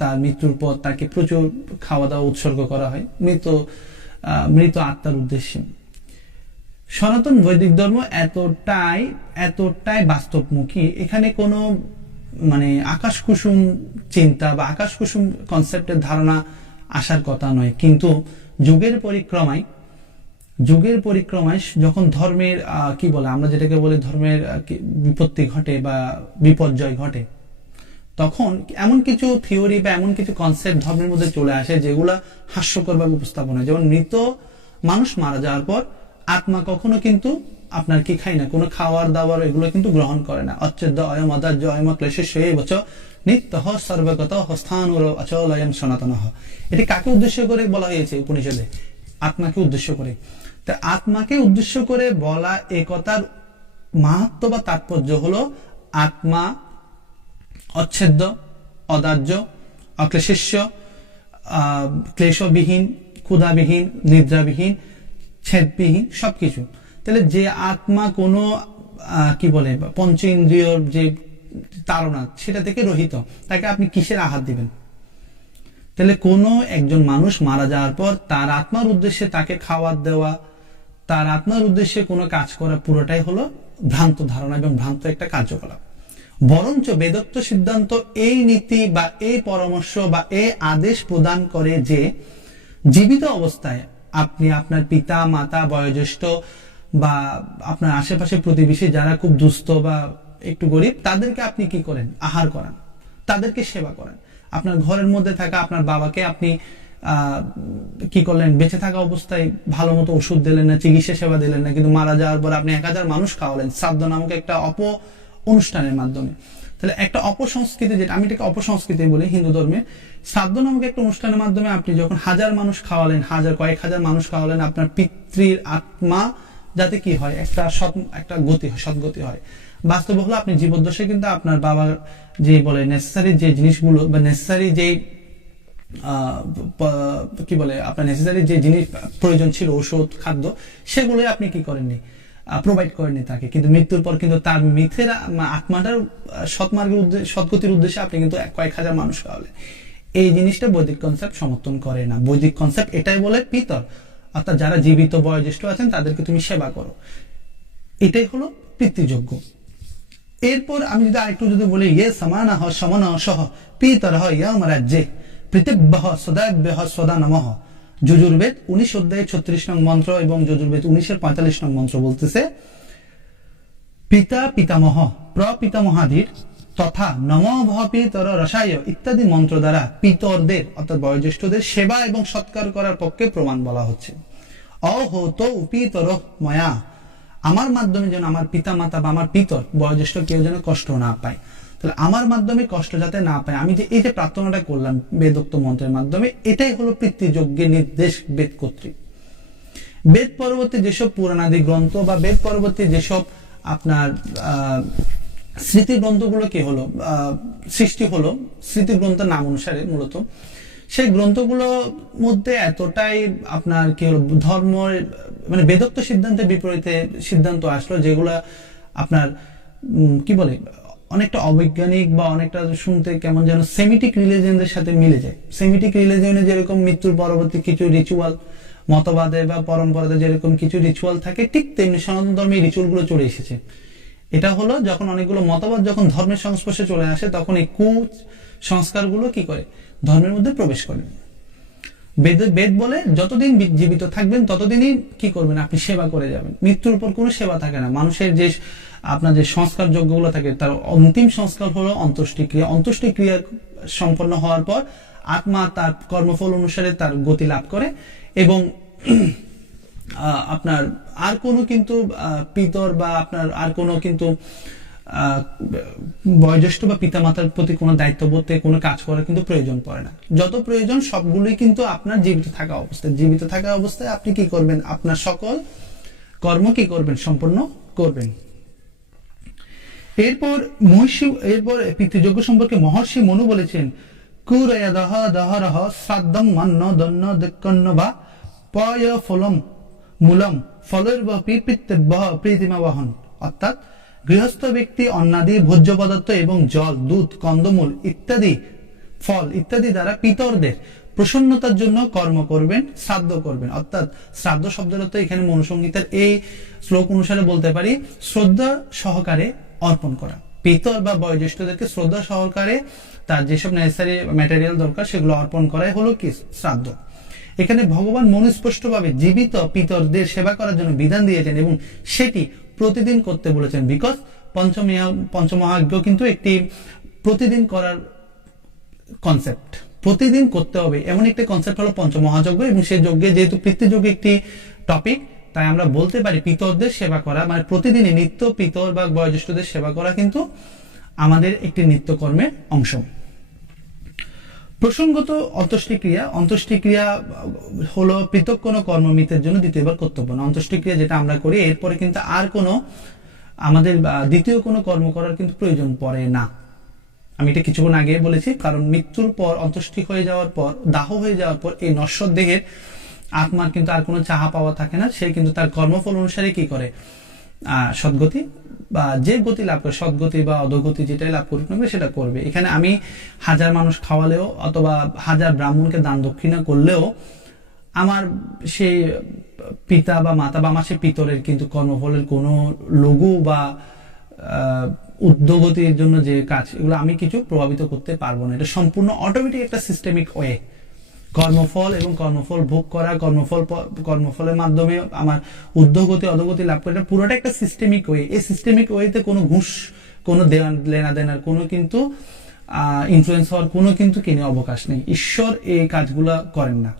তার মৃত্যুর পর তাকে প্রচুর খাওয়া দাওয়া উৎসর্গ করা হয় মৃত আত্মার উদ্দেশ্যে। সনাতন বৈদিক ধর্ম এতটাই বাস্তবমুখী, এখানে কোনো মানে আকাশ কুসুম চিন্তা বা আকাশ কুসুম কনসেপ্টের ধারণা আসার কথা নয়। কিন্তু যুগের পরিক্রমায় যখন ধর্মের কি বলে, আমরা যেটাকে বলি ধর্মের বিপত্তি ঘটে বা বিপর্যয় ঘটে, তখন এমন কিছু থিওরি বা এমন কিছু কনসেপ্ট ধর্মের মধ্যে চলে আসে যেগুলা হাস্যকরভাবে উপস্থাপন হয়। যেমন মৃত মানুষ মারা যাওয়ার পর আত্মা কখনো কিন্তু আপনার কি খায় না, কোনো খাওয়ার দাওয়ার এগুলো কিন্তু গ্রহণ করে না। অচ্ছেদ্য অয়ম আদার্য অয়ম ক্লেশ সেই বচ নিত্য সর্বগত স্থান অচলয়ম সনাতন। এটি কাকে উদ্দেশ্য করে বলা হয়েছে উপনিষদে? আত্মাকে উদ্দেশ্য করে। তা আত্মাকে উদ্দেশ্য করে বলা এ কথার মাহাত্ম্য বা তাৎপর্য হলো আত্মা অচ্ছেদ্য, অদার্য, অক্লেশস্য, ক্লেশবিহীন, ক্ষুধাবিহীন, নিদ্রাবিহীন, ছেদবিহীন, সবকিছু। তাহলে যে আত্মা কোনো কি বলে পঞ্চ ইন্দ্রিয়র যে তাড়না সেটা থেকে রহিত, তাকে আপনি কিসের আহার দিবেন? তাহলে কোনো একজন মানুষ মারা যাওয়ার পর তার আত্মার উদ্দেশ্যে তাকে খাওয়ার দেওয়া, তার আত্মার উদ্দেশ্যে কোনো কাজ করা, পুরোটাই হলো ভ্রান্ত ধারণা এবং ভ্রান্ত একটা কার্যকলাপ। বরঞ্চ বেদোক্ত সিদ্ধান্ত এই নীতি বা এই পরামর্শ বা এই আদেশ প্রদান করে যে জীবিত অবস্থায় আপনি আপনার পিতা মাতা, বয়োজ্যেষ্ঠ বা আপনার আশেপাশে প্রতিবেশী যারা খুব দুস্থ বা একটু গরিব, তাদেরকে আপনি কি করেন? আহার করান, তাদেরকে সেবা করেন। আপনার ঘরের মধ্যে থাকা আপনার বাবাকে আপনি কি করলেন? বেঁচে থাকা অবস্থায় ভালো মতো ওষুধ দিলেন না, চিকিৎসা সেবা দিলেন না, কিন্তু মারা যাওয়ার পর আপনি 1000 মানুষ খাওয়ালেন শ্রাদ্ধ নামক একটা অনুষ্ঠানের মাধ্যমে। তাহলে একটা অপসংস্কৃতি, যেটা আমি এটাকে অপসংস্কৃতি বলি হিন্দু ধর্মে, শ্রাদ্ধ নামক একটা অনুষ্ঠানের মাধ্যমে আপনি যখন কয়েক হাজার মানুষ খাওয়ালেন, আপনার পিতৃর আত্মা যাতে কি হয়, একটা গতি হয়, সদ্গতি হয়। বাস্তব হলো আপনি জীবদ্দশায় কিন্তু আপনার বাবার যে বলে নেসেসারি যে জিনিসগুলো বা নেসেসারি যে কি বলে আপনার নেসেসারি যে জিনিস প্রয়োজন ছিল, ওষুধ, খাদ্য, সেগুলোই আপনি কি করেননি, প্রোভাইড করেননি তাকে। কিন্তু মৃত্যুর পর কিন্তু তার মিথের আত্মাটার সৎগতির উদ্দেশ্যে আপনি কিন্তু কয়েক হাজার মানুষ খাওয়ালেন। এই জিনিসটা বৈদিক কনসেপ্ট সমর্থন করে না। বৈদিক কনসেপ্ট এটাই বলে পিতর, অর্থাৎ যারা জীবিত বয়োজ্যেষ্ঠ আছেন তাদেরকে তুমি সেবা করো, এটাই হলো পিতৃযোগ্য। এরপর আমি যদি আরেকটু বলি, ইয়ে সমান সমন সহ পিতর ইয়ম রাজ্যে পৃথিব্যঃ সদাব্যঃ সদা নমঃ। যজুর্বেদ 19 অধ্যায়ে 36 নং মন্ত্র এবং যজুর্বেদ 19-এর 45 নং মন্ত্র বলতেছে, পিতা পিতামহ প্রপিতামহাদির তথা নমঃ পিতর রসায় ইত্যাদি মন্ত্র দ্বারা পিতরদের অর্থাৎ বয়োজ্যেষ্ঠদের সেবা এবং সৎকার করার পক্ষে প্রমাণ বলা হচ্ছে। অহোত পিতর ময়া, আমার মাধ্যমে যেন আমার পিতা মাতা বা আমার পিতর বয়োজ্যেষ্ঠ কেউ যেন কষ্ট না পায়। তাহলে আমার মাধ্যমে কষ্ট যাতে না পায়, আমি যে এই যে প্রার্থনাটা করলাম বেদোক্ত মন্ত্রের মাধ্যমে, এটাই হলো পিতৃযজ্ঞের নির্দেশ বেদ কর্তৃক। বেদ পরবর্তী যেসব পুরাণাদি গ্রন্থ বা বেদ পরবর্তী যেসব আপনার স্মৃতি গ্রন্থগুলো কি হলো সৃষ্টি হলো স্মৃতি গ্রন্থের নাম অনুসারে, মূলত সেই গ্রন্থগুলোর মধ্যে এতটাই আপনার কি হলো ধর্ম মানে বেদোক্ত সিদ্ধান্তের বিপরীতে সিদ্ধান্ত আসলো, যেগুলা আপনার কি বলে অনেকটা অবৈজ্ঞানিক বা অনেকটা শুনতে কেমন যেন সেমিটিক রিলিজিয়নদের সাথে মিলে যায়। সেমিটিক রিলিজিয়নে যেরকম মৃত্যুর পরবর্তী কিছু রিচুয়াল, মতবাদে বা পরম্পরাতে যেরকম কিছু রিচুয়াল থাকে, ঠিক তেমনি সনাতন ধর্মে এই রিচুয়ালগুলো চলে এসেছে। এটা হলো যখন অনেকগুলো মতবাদ যখন ধর্মের সংস্পর্শে চলে আসে, তখন এই সংস্কারগুলো কি করে ধর্মের মধ্যে প্রবেশ করে। বেদ বলে যতদিন জীবিত থাকবেন ততদিনই কি করবেন, আপনি সেবা করে যাবেন। মৃত্যুর পর কোনো সেবা থাকে না। মানুষের যে আপনার যে সংস্কার যজ্ঞগুলো থাকে তার অন্তিম সংস্কার হলো অন্ত্যেষ্টি ক্রিয়া। অন্ত্যেষ্টি ক্রিয়া সম্পন্ন হওয়ার পর আত্মা তার কর্মফল অনুসারে তার গতি লাভ করে এবং আপনার আর কোনো কিন্তু পিতর বা আপনার আর কোনো কিন্তু বয়োজ্যেষ্ঠ বা পিতামাতার প্রতি কোনো দায়িত্ববোধে কোনো কাজ করার কিন্তু প্রয়োজন পড়ে না। যত প্রয়োজন সবগুলোই কিন্তু আপনার জীবিত থাকা অবস্থায় আপনি কি করবেন, আপনার সকল কর্ম কি করবেন, সম্পন্ন করবেন। এরপর পিতৃযজ্ঞ সম্পর্কে মহর্ষি মনু বলেছেন, কুরয়াদহ দহরহ শ্রাদ্ধম মন্ন দন্ন দিক্কন্ন বা পয় ফলম মূলম ফলের প্রীতিমা বহন। অর্থাৎ গৃহস্থ ব্যক্তি অন্নাদি ভোজ্য পদার্থ এবং জল, দুধ, কন্দমূল ইত্যাদি ফল ইত্যাদি দ্বারা পিতরদের প্রসন্নতার জন্য কর্ম করবেন, শ্রাদ্ধ করবেন। অর্থাৎ শ্রাদ্ধ শব্দের অর্থ এখানে মনুসংহিতার এই শ্লোক অনুসারে বলতে পারি শ্রদ্ধা সহকারে অর্পণ করা। পিতর বা বয়োজ্যেষ্ঠদেরকে শ্রদ্ধা সহকারে তার যেসব নেসেসারি ম্যাটেরিয়াল দরকার সেগুলো অর্পণ করাই হলো কি শ্রাদ্ধ। এখানে ভগবান মনুস্পষ্টভাবে জীবিত পিতরদের সেবা করার জন্য বিধান দিয়েছেন এবং সেটি প্রতিদিন করতে বলেছেন। বিকজ পঞ্চমহাযজ্ঞ কিন্তু একটি প্রতিদিন করার কনসেপ্ট, প্রতিদিন করতে হবে এমন একটি কনসেপ্ট হলো পঞ্চমহাযজ্ঞ। এবং সেই যজ্ঞে যেহেতু পিতৃযজ্ঞ একটি টপিক, তাই আমরা বলতে পারি পিতরদের সেবা করা মানে প্রতিদিনই নিত্য পিতর বা বয়োজ্যেষ্ঠদের সেবা করা কিন্তু আমাদের একটি নিত্যকর্মের অংশ। প্রসঙ্গত অন্ত্যেষ্টি ক্রিয়া হলো পৃথক কোনো কর্মমিতের জন্য দ্বিতীয়বার কর্তব্য না। অন্ত্যেষ্টি ক্রিয়া যেটা আমরা করি এরপরে কিন্তু আর কোনো আমাদের দ্বিতীয় কোনো কর্ম করার কিন্তু প্রয়োজন পড়ে না। আমি এটা কিছুক্ষণ আগে বলেছি, কারণ মৃত্যুর পর অন্ত্যেষ্টি হয়ে যাওয়ার পর, দাহ হয়ে যাওয়ার পর এই নশ্বর দেহের আত্মার কিন্তু আর কোনো চাহা পাওয়া থাকে না। সে কিন্তু তার কর্মফল অনুসারে কি করে, সদ্গতি বা যে গতি লাভ করে, সদ্গতি বা অধোগতি যেটাই লাভ করুক না সেটা করবে। এখানে আমি 1000 মানুষ খাওয়ালেও অথবা 1000 ব্রাহ্মণকে দান দক্ষিণা করলেও আমার সেই পিতা বা মাতা বা আমার সেই পিতরের কিন্তু কর্মফলের কোনো লঘু বা উদ্যোগতির জন্য যে কাজ, এগুলো আমি কিছু প্রভাবিত করতে পারবো না। এটা সম্পূর্ণ অটোমেটিক একটা সিস্টেমিক ওয়ে। কর্মফল এবং কর্মফল ভোগ করা, কর্মফলের মাধ্যমে আমার উদ্যোগতি অধোগতি লাভ করে, এটা পুরোটা একটা সিস্টেমিক ওয়ে। এই সিস্টেমিক ওয়েতে কোনো ঘুষ, কোনো লেনা দেনার কোনো কিন্তু ইনফ্লুয়েন্স হওয়ার কোনো কিন্তু অবকাশ নেই। ঈশ্বর এই কাজগুলো করেন না।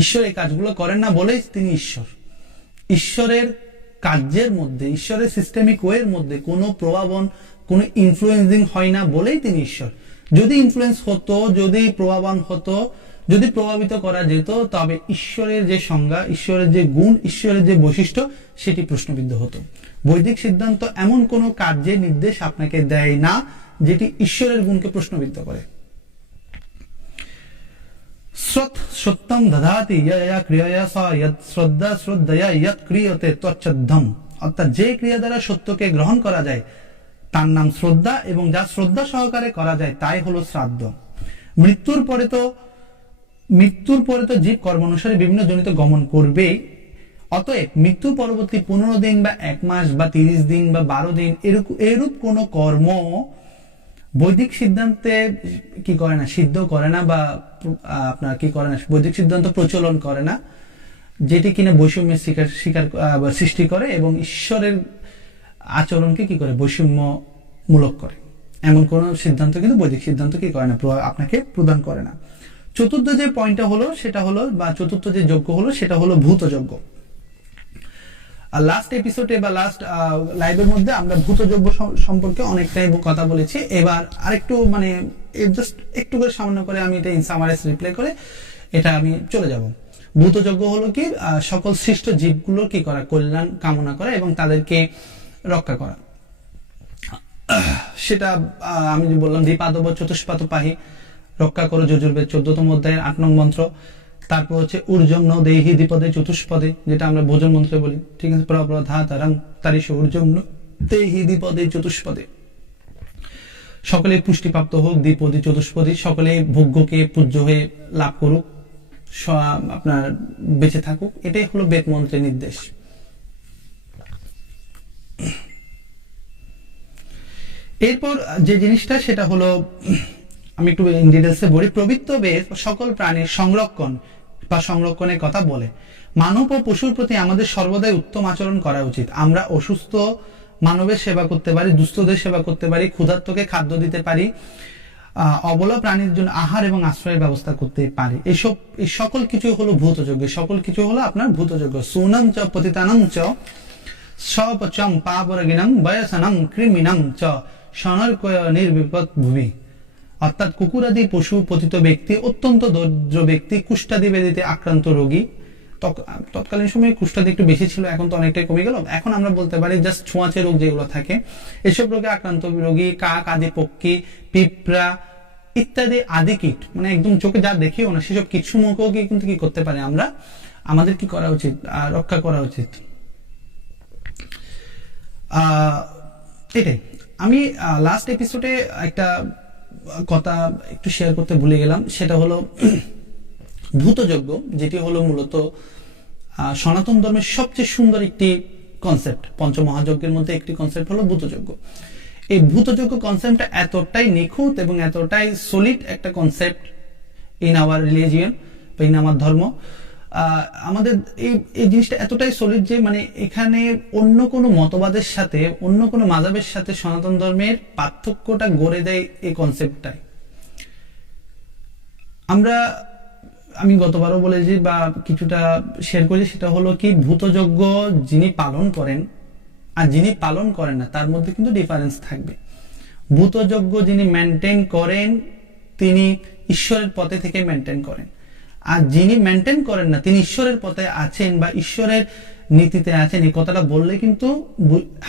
ঈশ্বর এই কাজগুলো করেন না বলেই তিনি ঈশ্বর। ঈশ্বরের কার্যের মধ্যে, ঈশ্বরের সিস্টেমিক ওয়ের মধ্যে কোনো প্রভাবন, কোনো ইনফ্লুয়েন্সিং হয় না বলেই তিনি ঈশ্বর। যদি ইনফ্লুয়েন্স হতো, যদি প্রভাবান হতো, যদি প্রভাবিত করা যেত, তবে ঈশ্বরের যে সংজ্ঞা, ঈশ্বরের যে গুণ, ঈশ্বরের যে বৈশিষ্ট্য সেটি প্রশ্নবিদ্ধ হতো। বৈদিক সিদ্ধান্ত এমন কোনো কার্যের নির্দেশ আপনাকে দেয় না যেটি ঈশ্বরের গুণকে প্রশ্নবিদ্ধ করে। সত্যম দধাতি ইয়া ক্রিয়ায়া সা ইয়ৎ শ্রদ্ধা শ্রদ্ধয়া ইয়ৎ ক্রিয়তে তচ্ছদ্ধম। অর্থাৎ যে ক্রিয়া দ্বারা সত্যকে গ্রহণ করা যায় তার নাম শ্রদ্ধা, এবং যা শ্রদ্ধা সহকারে করা যায় তাই হলো শ্রাদ্ধ। মৃত্যুর পরে তো জীব কর্মানুসারে বিভিন্ন জনিত গমন করবেই। অতএব মৃত্যু পরবর্তী 15 দিন বা 1 মাস বা 30 দিন বা 12 দিন এরূপ কোন কর্ম বৈদিক সিদ্ধান্তে কি করে না, সিদ্ধ করে না, বা আপনার কি করে না, বৈদিক সিদ্ধান্ত প্রচলন করে না, যেটি কিনা বৈষম্যের সৃষ্টি করে এবং ঈশ্বরের আচরণকে কি করে, বৈষম্যমূলক করে। এমন কোন সিদ্ধান্ত কিন্তু বৈদিক সিদ্ধান্ত কি করে না, আপনাকে প্রদান করে না। চতুর্থ যে পয়েন্টটা হলো সেটা হলো, বা চতুর্থ যে যজ্ঞ হলো সেটা হলো ভূত যজ্ঞ। আর লাস্ট এপিসোডে বা লাস্ট লাইভের মধ্যে আমরা ভূত যজ্ঞ সম্পর্কে অনেকটাই কথা বলেছি। এবার আরেকটু মানে জাস্ট একটু করে সামান্য করে আমি এটা ইনসামারাইজ রিপ্লাই করে এটা আমি চলে যাব। ভূত যজ্ঞ হলো কি, সকল সৃষ্ট জীবগুলোর কি করা, কল্যাণ কামনা করা এবং তাদেরকে রক্ষা করা। সেটা আমি যে বললাম দ্বিপাদব চতুষ্পাদ পাহি, রক্ষা করো যজুর্বেদ 14তম অধ্যায়ের 8 নং মন্ত্র। তারপর হচ্ছে ঊর্জম ন দেহি দ্বিপদে চতুষ্পদে, যেটা আমরা ভোজন মন্ত্রে বলি, ঠিক আছে, প্রধাতারং তারিশ ঊর্জম ন দেহি দ্বিপদে চতুষ্পদে। সকলে পুষ্টিপ্রাপ্ত হোক দ্বিপদী চতুষ্পদী, সকলে ভোগ্যকে পূজ্য হয়ে লাভ করুক, আপনার বেঁচে থাকুক, এটাই হলো বেদ মন্ত্রের নির্দেশ। এরপর যে জিনিসটা সেটা হলো, আমি একটু ইন ডিটেলসে বলি। প্রবৃত্ত বেদ সকল প্রাণীর সংরক্ষণ বা সংরক্ষণের কথা বলে। মানব ও পশুর প্রতি আমাদের সর্বদাই উত্তম আচরণ করা উচিত। আমরা অসুস্থ মানবের সেবা করতে পারি, দুস্থদের সেবা করতে পারি, ক্ষুধার্তকে খাদ্য দিতে পারি, অবলা প্রাণীর জন্য আহার এবং আশ্রয়ের ব্যবস্থা করতে পারি। এই সকল কিছু হলো ভূতযোগ্য, সকল কিছু হলো আপনার ভূতযোগ্য। সুনং চ পতিতানং চ সপচং পাপরগিনং বয়সনং কৃমিনং চ সনর্কয় নির্বিপদ ভূমি। অর্থাৎ কুকুরাদি পশু পতিত ব্যক্তি, অত্যন্ত দরিদ্র ব্যক্তি, কুষ্ঠাদি ব্যাধিতে আক্রান্ত রোগী। তৎকালীন সময়ে কুষ্ঠাদি একটু বেশি ছিল, এখন তো অনেকটাই কমে গেল। এখন আমরা বলতে পারি জাস্ট ছোঁয়াচে রোগ যেগুলো থাকে, এসব রোগে আক্রান্ত রোগী, কাক আদি পক্ষী, পিঁপড়া ইত্যাদি আদি কীট, মানে একদম চোখে যা দেখিও না সেসব কিছু মুখেও কিন্তু কি করতে পারি আমরা, আমাদের কি করা উচিত, রক্ষা করা উচিত। এটাই আমি লাস্ট এপিসোডে একটা কথা একটু শেয়ার করতে ভুলে গেলাম, সেটা হলো ভূতযজ্ঞ, যেটি হলো মূলত সনাতন ধর্মের সবচেয়ে সুন্দর একটি কনসেপ্ট। পঞ্চমহাযজ্ঞের মধ্যে একটি কনসেপ্ট হলো ভূতযজ্ঞ। এই ভূতযজ্ঞ কনসেপ্টটা এতটাই নিখুঁত এবং এতটাই সলিড একটা কনসেপ্ট ইন আওয়ার রিলিজিয়ন বা ইন আমার ধর্ম। আমাদের এই জিনিসটা এতটাই সলিড যে মানে এখানে অন্য কোনো মতবাদের সাথে, অন্য কোনো মাযহাবের সাথে সনাতন ধর্মের পার্থক্যটা গড়ে দেয় এই কনসেপ্টটাই। আমি গতবারও বলেছি বা কিছুটা শেয়ার করেছি, সেটা হলো কি ভূতযজ্ঞ যিনি পালন করেন আর যিনি পালন করেন না তার মধ্যে কিন্তু ডিফারেন্স থাকবে। ভূতযজ্ঞ যিনি মেনটেন করেন তিনি ঈশ্বরের পথে থেকে মেনটেন করেন, আর যিনি মেনটেন করেন না তিনি ঈশ্বরের পথে আছেন বা ঈশ্বরের নীতিতে আছেন, এই কথাটা বললে কিন্তু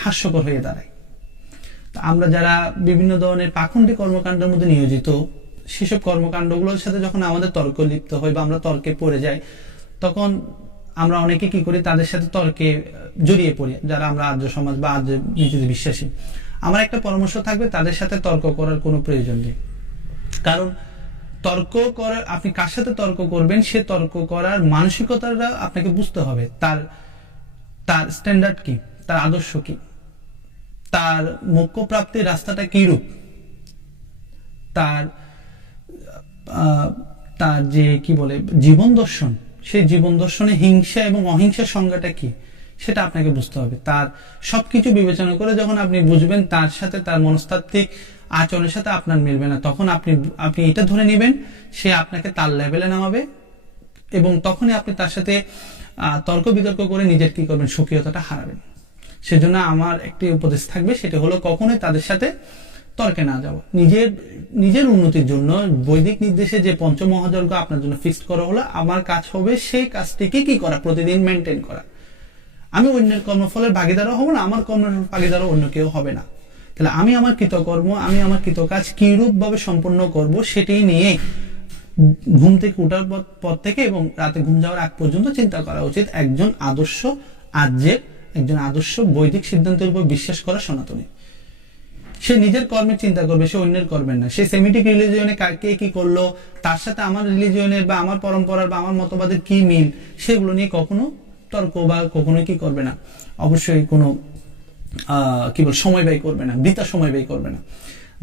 হাস্যকর হয়ে দাঁড়ায়। আমরা যারা বিভিন্ন ধরনের পাখণ্ডী কর্মকাণ্ডের মধ্যে নিয়োজিত, সেসব কর্মকাণ্ডগুলোর সাথে যখন আমাদের তর্ক লিপ্ত হয় বা আমরা তর্কে পড়ে যাই, তখন আমরা অনেকে কি করি, তাদের সাথে তর্কে জড়িয়ে পড়ি। যারা আমরা আর্য সমাজ বা আর্য নীতিতে বিশ্বাসী, আমার একটা পরামর্শ থাকবে, তাদের সাথে তর্ক করার কোনো প্রয়োজন নেই। কারণ তর্ক করার, আপনি কার সাথে তর্ক করবেন সে তর্ক করার মানসিকতাটা আপনাকে বুঝতে হবে। তার স্ট্যান্ডার্ড কি, তার আদর্শ কি, তার মোক্ষ প্রাপ্তির রাস্তাটা কি রূপ, তার যে কি বলে জীবন দর্শন, সেই জীবন দর্শনে হিংসা এবং অহিংসার সংজ্ঞাটা কি সেটা আপনাকে বুঝতে হবে। তার সবকিছু বিবেচনা করে যখন আপনি বুঝবেন তার সাথে তার মনস্তাত্ত্বিক আচরণের সাথে আপনার মিলবে না, তখন আপনি এটা ধরে নেবেন সে আপনাকে তার লেভেলে নামাবে, এবং তখনই আপনি তার সাথে তর্ক বিতর্ক করে নিজের কি করবেন, স্বকীয়তাটা হারাবেন। সেজন্য আমার একটি উপদেশ থাকবে, সেটা হলো কখনোই তাদের সাথে তর্কে না যাওয়া। নিজের উন্নতির জন্য বৈদিক নির্দেশে যে পঞ্চমহাযজ্ঞ আপনার জন্য ফিক্সড করা হলো, আমার কাজ হবে সেই কাজটিকে কি করা, প্রতিদিন মেনটেন করা। আমি অন্যের কর্মফলের ভাগিদারও হব না, আমার কর্মের ভাগিদারও অন্য কেউ হবে না। তাহলে আমি আমার কৃতকর্ম, আমি আমার কৃতকাজ কিরূপ ভাবে সম্পন্ন করব সেটাই নিয়ে ঘুম থেকে উঠার পর থেকে এবং রাতে ঘুম যাওয়ার আগ পর্যন্ত চিন্তা করা উচিত একজন আদর্শ একজন আদর্শ বৈদিক সিদ্ধান্তের উপর বিশ্বাস করা সনাতনী। সে নিজের কর্মের চিন্তা করবে, সে অন্যের করবেন না। সে সেমিটিক রিলিজিয়নে কে কি করলো, তার সাথে আমার রিলিজিয়নের বা আমার পরম্পরার বা আমার মতবাদের কি মিল, সেগুলো নিয়ে কখনো তর্ক বা কখনো কি করবে না, অবশ্যই কোনো সময় ব্যয় করবে না, বৃথা সময় ব্যয় করবে না।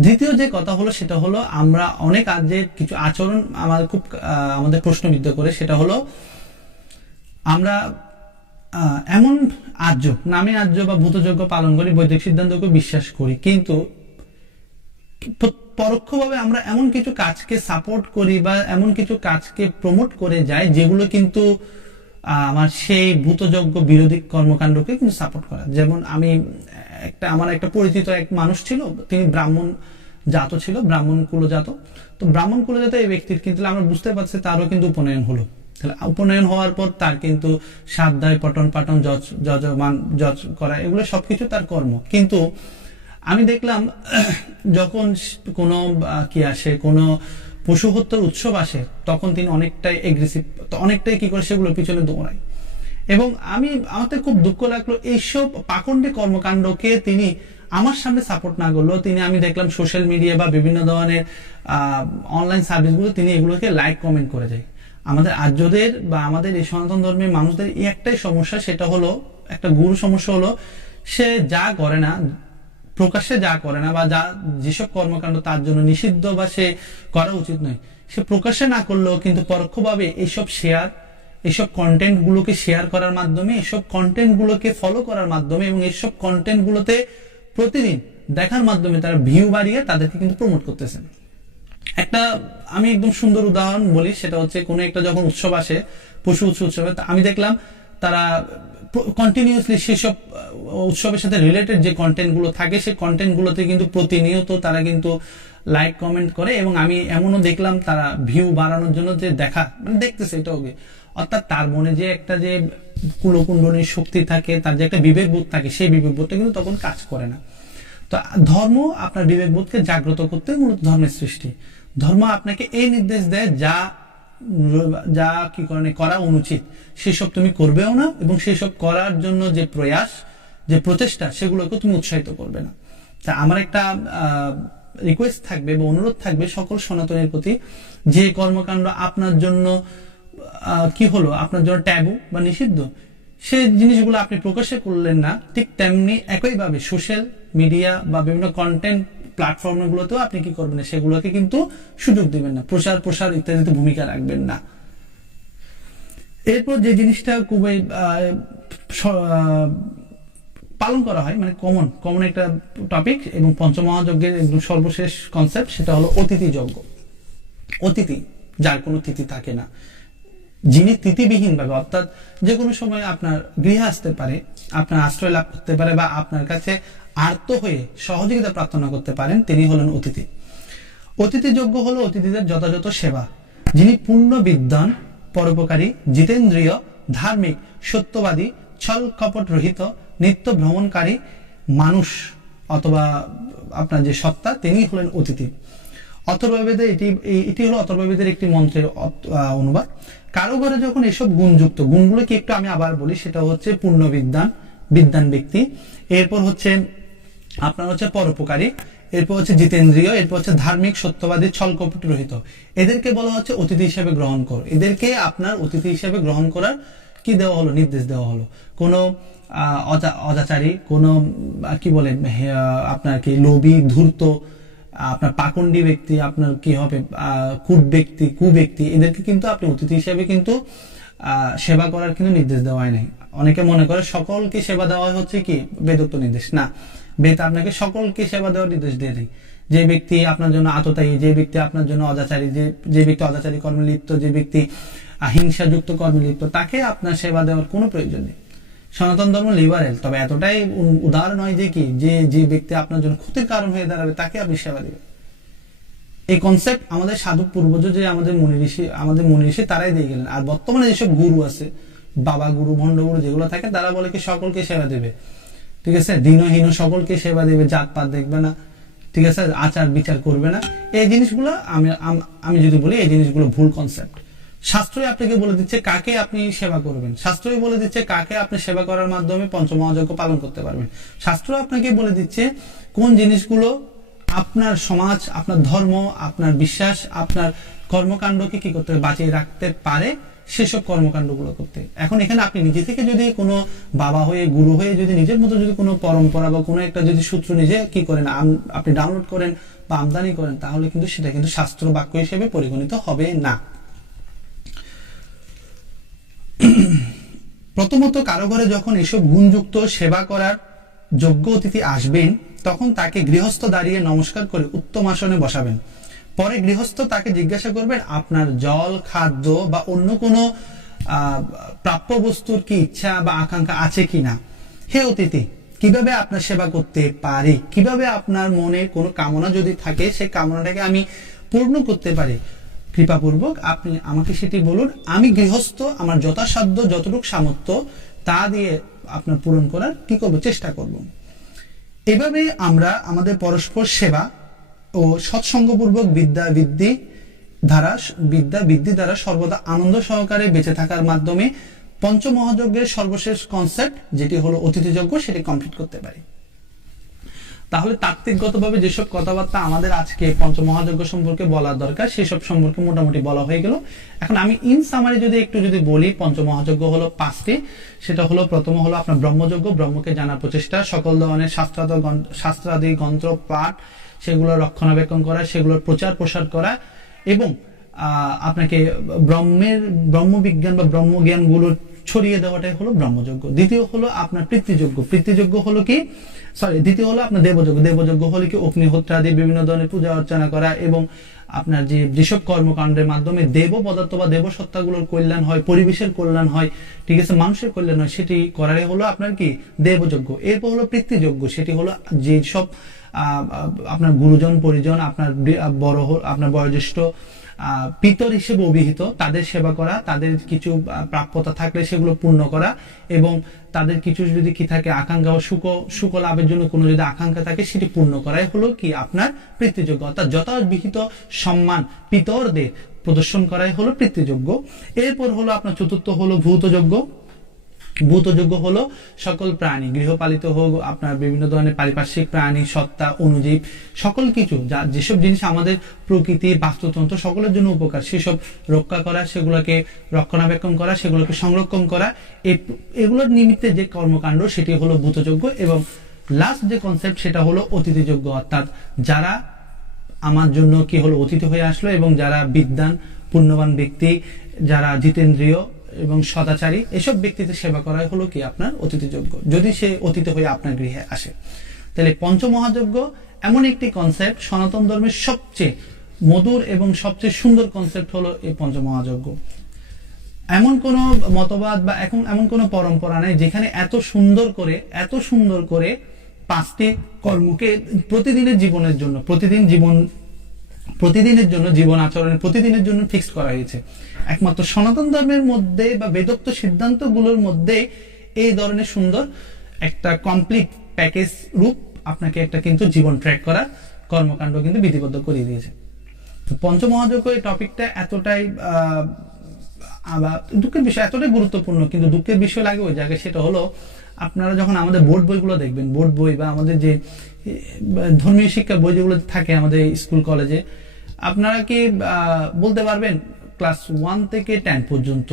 দ্বিতীয় যে কথা হলো সেটা হলো, আমরা অনেক আর্যের কিছু আচরণ আমাদের প্রশ্নবিদ্ধ করে, সেটা হলো আমরা এমন নামে আর্য বা ভূতযজ্ঞ পালন করি, বৈদিক সিদ্ধান্তকে বিশ্বাস করি, কিন্তু পরোক্ষভাবে আমরা এমন কিছু কাজকে সাপোর্ট করি বা এমন কিছু কাজকে প্রমোট করে যাই যেগুলো কিন্তু আমার সেই ভূতযজ্ঞ বিরোধী কর্মকাণ্ডকে কিন্তু সাপোর্ট করা। যেমন আমার একটা পরিচিত এক মানুষ ছিল, তিনি ব্রাহ্মণ জাত ছিল, ব্রাহ্মণ কুলজাত। তো ব্রাহ্মণ কুলজাত এই ব্যক্তির কিন্তু আমরা বুঝতে পারছি তারও কিন্তু উপনয়ন হলো। তাহলে উপনয়ন হওয়ার পর তার কিন্তু স্বাধ্যায়, পঠন পাঠন, জজ করা, এগুলো সবকিছু তার কর্ম। কিন্তু আমি দেখলাম যখন কোনো কোনো পশু হত্যার উৎসব আসে, তখন তিনি অনেকটাই এগ্রেসিভ, অনেকটাই কি করে সেগুলোর পিছনে দৌড়ায়। এবং আমাদের খুব দুঃখ লাগলো, এইসব পাখণ্ডী কর্মকাণ্ডকে তিনি আমার সামনে সাপোর্ট না করলো, আমি দেখলাম সোশ্যাল মিডিয়া বা বিভিন্ন ধরনের অনলাইন সার্ভিসগুলো তিনি এগুলোকে লাইক কমেন্ট করে যায়। আমাদের আর্যদের বা আমাদের এই সনাতন ধর্মের মানুষদের এই একটাই সমস্যা, সেটা হলো একটা গুরু সমস্যা হলো, সে যা করে না, প্রকাশ্যে যা করে না, বা যেসব কর্মকাণ্ড তার জন্য নিষিদ্ধ বা সে করা উচিত নয়, সে প্রকাশ্যে না করলেও কিন্তু পরোক্ষভাবে এইসব শেয়ার এসব কন্টেন্ট গুলোকে শেয়ার করার মাধ্যমে, এসব কন্টেন্ট গুলোকে ফলো করার মাধ্যমে এবং এসব কন্টেন্ট গুলোতে প্রতিদিন দেখার মাধ্যমে তারা ভিউ বাড়িয়ে তাদেরকে কিন্তু প্রমোট করতেছেন। একটা আমি একদম সুন্দর উদাহরণ বলি, সেটা হচ্ছে কোনো একটা যখন উৎসব আসে, পশু উৎসবে, আমি দেখলাম তারা কন্টিনিউয়াসলি সেসব উৎসবের সাথে রিলেটেড যে কন্টেন্ট গুলো থাকে সেই কন্টেন্ট গুলোতে কিন্তু প্রতিনিয়ত তারা কিন্তু লাইক কমেন্ট করে, এবং আমি এমনও দেখলাম তারা ভিউ বাড়ানোর জন্য যে দেখা মানে দেখতেছে এটা ওকে, অর্থাৎ তার মনে যে একটা যে কুলকুণ্ডলীর শক্তি থাকে, তার যে একটা বিবেকবোধ থাকে, সেই বিবেকবোধটা কিন্তু তখন কাজ করে না। তো ধর্ম আপনার বিবেকবোধকে জাগ্রত করতে মূলত ধর্মের সৃষ্টি। ধর্ম আপনাকে এই নির্দেশ দেয় যা যা কি করা অনুচিত সেসব তুমি করবেও না, এবং সেসব করার জন্য যে প্রয়াস, যে প্রচেষ্টা, সেগুলোকে তুমি উৎসাহিত করবে না। তা আমার একটা রিকোয়েস্ট থাকবে বা অনুরোধ থাকবে সকল সনাতনের প্রতি, যে কর্মকাণ্ড আপনার জন্য কি হলো, আপনার জন্য ট্যাবু বা নিষিদ্ধ, সেই জিনিসগুলো আপনি প্রকাশে করলেন না, ঠিক তেমনি একইভাবে সোশ্যাল মিডিয়া বা বিভিন্ন কন্টেন্ট প্ল্যাটফর্মগুলোতেও আপনি কি করবেন না, সেগুলোকে কিন্তু সুযোগ দিবেন না, প্রসার ইত্যাদিতে ভূমিকা রাখবেন না। এরপর যে জিনিসটা খুবই পালন করা হয়, মানে কমন একটা টপিক এবং পঞ্চমহাযজ্ঞের একদম সর্বশেষ কনসেপ্ট, সেটা হলো অতিথি যজ্ঞ। অতিথি, যার কোনো তিথি থাকে না, যিনি তিথিবিহীন ভাবে, অর্থাৎ যে কোনো সময় আপনার গৃহে আসতে পারে, আপনার আশ্রয় লাভ করতে পারে বা আপনার কাছে আর্ত হয়ে সহযোগিতা প্রার্থনা করতে পারেন, তিনি হলেন অতিথি। অতিথি যজ্ঞ হলো অতিথিদের যথাযথ সেবা। যিনি পূর্ণ বিদ্বান, পরোপকারী, জিতেন্দ্রীয়, ধার্মিক, সত্যবাদী, ছল কপট রহিত, নিত্য ভ্রমণকারী মানুষ অথবা আপনার যে সত্তা, তিনি হলেন অতিথি। অথর্ববেদে এটি হলো অথর্ববেদের একটি মন্ত্রের অনুবাদ। কারো ঘরে যখন এসব গুণযুক্ত, গুণগুলোকে একটু আমি আবার বলি, সেটা হচ্ছে পূর্ণ বিদ্বান ব্যক্তি, এরপর হচ্ছে আপনার হচ্ছে পরোপকারী, এরপর হচ্ছে জিতেন্দ্রীয়, এরপর হচ্ছে ধার্মিক, সত্যবাদী, ছলকপট রহিত, এদেরকে বলা হচ্ছে অতিথি হিসেবে গ্রহণ কর। এদেরকে আপনার অতিথি হিসেবে গ্রহণ করার কি দেওয়া হলো, নির্দেশ দেওয়া হলো। কোনো অজাচারী, কোনো কি বলে আপনার কি লোভী, ধূর্ত, আপনার পাকন্ডী ব্যক্তি, আপনার কি হবে কুব্যক্তি, এদেরকে কিন্তু আপনি অতিথি হিসেবে কিন্তু সেবা করার কিন্তু নির্দেশ দেওয়া হয় নাই। অনেকে মনে করে সকলকে সেবা দেওয়া হচ্ছে কি বেদোক্ত নির্দেশ, না, বেদ আপনাকে সকলকে সেবা দেওয়ার নির্দেশ দিয়ে নেই। যে ব্যক্তি আপনার জন্য আততায়ী, যে ব্যক্তি আপনার জন্য অজাচারী, যে ব্যক্তি অজাচারী কর্মে লিপ্ত, যে ব্যক্তি হিংসাযুক্ত কর্মে লিপ্ত, তাকে আপনার সেবা দেওয়ার কোনো প্রয়োজন নেই। সনাতন ধর্ম লিবারেল, তবে এতটাই উদার নয় যে কি যে ব্যক্তি আপনার জন্য ক্ষতির কারণ হয়ে দাঁড়াবে তাকে আপনি সেবা দেবেন। এই কনসেপ্ট আমাদের সাধু পূর্বজ, যে আমাদের মুনি ঋষি তারাই দিয়ে গেলেন। আর বর্তমানে যেসব গুরু আছে, বাবা গুরু, ভণ্ড গুরু যেগুলো থাকে, তারা বলে কি সকলকে সেবা দেবে, ঠিক আছে, দীনহীন সকলকে সেবা দেবে, জাতপাত দেখবে না, ঠিক আছে, আচার বিচার করবে না। এই জিনিসগুলো আমি যদি বলি, এই জিনিসগুলো ভুল কনসেপ্ট। শাস্ত্রই আপনাকে বলে দিচ্ছে কাকে আপনি সেবা করবেন, শাস্ত্রই বলে দিচ্ছে কাকে আপনি সেবা করার মাধ্যমে পঞ্চমহাযজ্ঞ পালন করতে পারবেন। শাস্ত্র আপনাকে বলে দিচ্ছে কোন জিনিসগুলো আপনার সমাজ, আপনার ধর্ম, আপনার বিশ্বাস, আপনার কর্মকাণ্ডকে কি করতে বাঁচিয়ে রাখতে পারে, সেসব কর্মকাণ্ডগুলো করতে। এখন এখানে আপনি নিজে থেকে যদি কোনো বাবা হয়ে, গুরু হয়ে, যদি নিজের মতো যদি কোনো পরম্পরা বা কোনো একটা যদি সূত্র নিজে কি করেন, আপনি ডাউনলোড করেন বা আমদানি করেন, তাহলে কিন্তু সেটা কিন্তু শাস্ত্র বাক্য হিসেবে পরিগণিত হবে না। প্রথমত, কারো ঘরে যখন এসব গুণযুক্ত সেবা করার যোগ্য অতিথি আসবেন, তখন তাকে গৃহস্থ দাঁড়িয়ে নমস্কার করে উত্তম আসনে বসাবেন। পরে গৃহস্থ তাকে জিজ্ঞাসা করবেন আপনার জল, খাদ্য বা অন্য কোনো প্রাপ্য বস্তুর কি ইচ্ছা বা আকাঙ্ক্ষা আছে কিনা। হে অতিথি, কিভাবে আপনার সেবা করতে পারি, কিভাবে আপনার মনে কোনো কামনা যদি থাকে, সেই কামনাটাকে আমি পূর্ণ করতে পারি, কৃপাপূর্বক আপনি আমাকে সেটি বলুন। আমি গৃহস্থ আমার যথাসাধ্য যতটুকু সামর্থ্য তা দিয়ে আপনার পূরণ করার কি করব, চেষ্টা করব। এভাবে আমরা আমাদের পরস্পর সেবা ও সৎসঙ্গপূর্বক বিদ্যা বৃদ্ধি দ্বারা সর্বদা আনন্দ সহকারে বেঁচে থাকার মাধ্যমে পঞ্চমহাযজ্ঞের সর্বশেষ কনসেপ্ট, যেটি হলো অতিথি যজ্ঞ, সেটি কমপ্লিট করতে পারি। তাহলে তাত্ত্বিকগতভাবে যেসব কথাবার্তা আমাদের আজকে পঞ্চমহাযজ্ঞ সম্পর্কে বলা দরকার, সেসব সম্পর্কে মোটামুটি বলা হয়ে গেল। এখন আমি ইন সামারি যদি বলি, পঞ্চমহাযজ্ঞ হলো 5টি। সেটা হলো, প্রথম হলো আপনার ব্রহ্মযজ্ঞ, ব্রহ্মকে জানার প্রচেষ্টা, সকল ধরনের শাস্ত্রাদি গ্রন্থ পাঠ, সেগুলো রক্ষণাবেক্ষণ করা, সেগুলোর প্রচার প্রসার করা, এবং আপনাকে ব্রহ্মবিজ্ঞান বা ব্রহ্মজ্ঞান গুলো ছড়িয়ে দেওয়াটাই হলো ব্রহ্মযজ্ঞ। দ্বিতীয় হলো আপনার পিতৃযজ্ঞ। পিতৃযজ্ঞ হলো কি, দ্বিতীয় হলো আপনার দেবযজ্ঞ। দেবযজ্ঞ হলো কি অগ্নিহোত্রাদি বিভিন্ন ধরনের পূজা অর্চনা করা এবং আপনার যেসব কর্মকাণ্ডের মাধ্যমে দেব পদার্থ বা দেব সত্তাগুলোর কল্যাণ হয়, পরিবেশের কল্যাণ হয়, ঠিক আছে, মানুষের কল্যাণ হয়, সেটি করারে হলো আপনার কি দেবযজ্ঞ। এরপর হলো পিতৃযজ্ঞ, সেটি হলো যে সব আপনার গুরুজন পরিজন, আপনার আপনার বয়োজ্যেষ্ঠ পিতর হিসেবে অভিহিত, তাদের সেবা করা, তাদের কিছু প্রাপ্যতা থাকলে সেগুলো পূর্ণ করা এবং তাদের কিছু যদি কি থাকে আকাঙ্ক্ষা বা সুখ লাভের জন্য কোনো যদি আকাঙ্ক্ষা থাকে সেটি পূর্ণ করাই হলো কি আপনার পিতৃযজ্ঞ। অর্থাৎ যথাবিহিত সম্মান পিতরদের প্রদর্শন করাই হলো পিতৃযজ্ঞ। এরপর হলো আপনার চতুর্থ হলো ভূতযজ্ঞ। ভূতযজ্ঞ হলো সকল প্রাণী, গৃহপালিত হোক, আপনার বিভিন্ন ধরনের পারিপার্শ্বিক প্রাণী, সত্তা, অনুজীব, সকল কিছু যেসব জিনিস আমাদের প্রকৃতি বাস্তুতন্ত্র সকলের জন্য উপকার, সেসব রক্ষা করা, সেগুলোকে রক্ষণাবেক্ষণ করা, সেগুলোকে সংরক্ষণ করা, এগুলোর নিমিত্তে যে কর্মকাণ্ড সেটি হলো ভূতযজ্ঞ। এবং লাস্ট যে কনসেপ্ট সেটা হলো অতিথিযজ্ঞ। অর্থাৎ যারা আমার জন্য কি হলো অতিথি হয়ে আসলো এবং যারা বিদ্বান পুণ্যবান ব্যক্তি, যারা জিতেন্দ্রীয় এবং সদাচারী, এসব ব্যক্তিদের সেবা করাই হলো কি আপনার অতিথিযজ্ঞ, যদি সে অতিথি হয়ে আপনার গৃহে আসে। তাহলে পঞ্চমহাযজ্ঞ এমন একটি কনসেপ্ট, সনাতন ধর্মের সবচেয়ে মধুর এবং সবচেয়ে সুন্দর কনসেপ্ট হলো এই পঞ্চমহাযজ্ঞ। এমন কোন মতবাদ বা এমন কোন পরম্পরা নেই যেখানে এত সুন্দর করে 5টি কর্মকে প্রতিদিনের জীবনের জন্য, প্রতিদিনের জন্য জীবন আচরণের প্রতিদিনের জন্য ফিক্স করা হয়েছে। একমাত্র সনাতন ধর্মের মধ্যে বা বেদোক্ত সিদ্ধান্তগুলোর মধ্যে এই ধরনের সুন্দর একটা কমপ্লিট প্যাকেজ রূপ আপনাকে একটা কিন্তু জীবন ট্র্যাক করার কর্মকাণ্ড কিন্তু বিধিবদ্ধ করিয়ে দিয়েছে। তো পঞ্চমহাযজ্ঞ এই টপিকটা এতটাই দুঃখের বিষয়, এতটাই গুরুত্বপূর্ণ, কিন্তু দুঃখের বিষয় লাগে ওই জায়গায়, সেটা হলো আপনারা যখন আমাদের বোর্ড বইগুলো দেখবেন, বোর্ড বই বা আমাদের যে ধর্মীয় শিক্ষা বই যেগুলো থাকে আমাদের স্কুল কলেজে, আপনারা কি বলতে পারবেন ক্লাস 1 থেকে 10 পর্যন্ত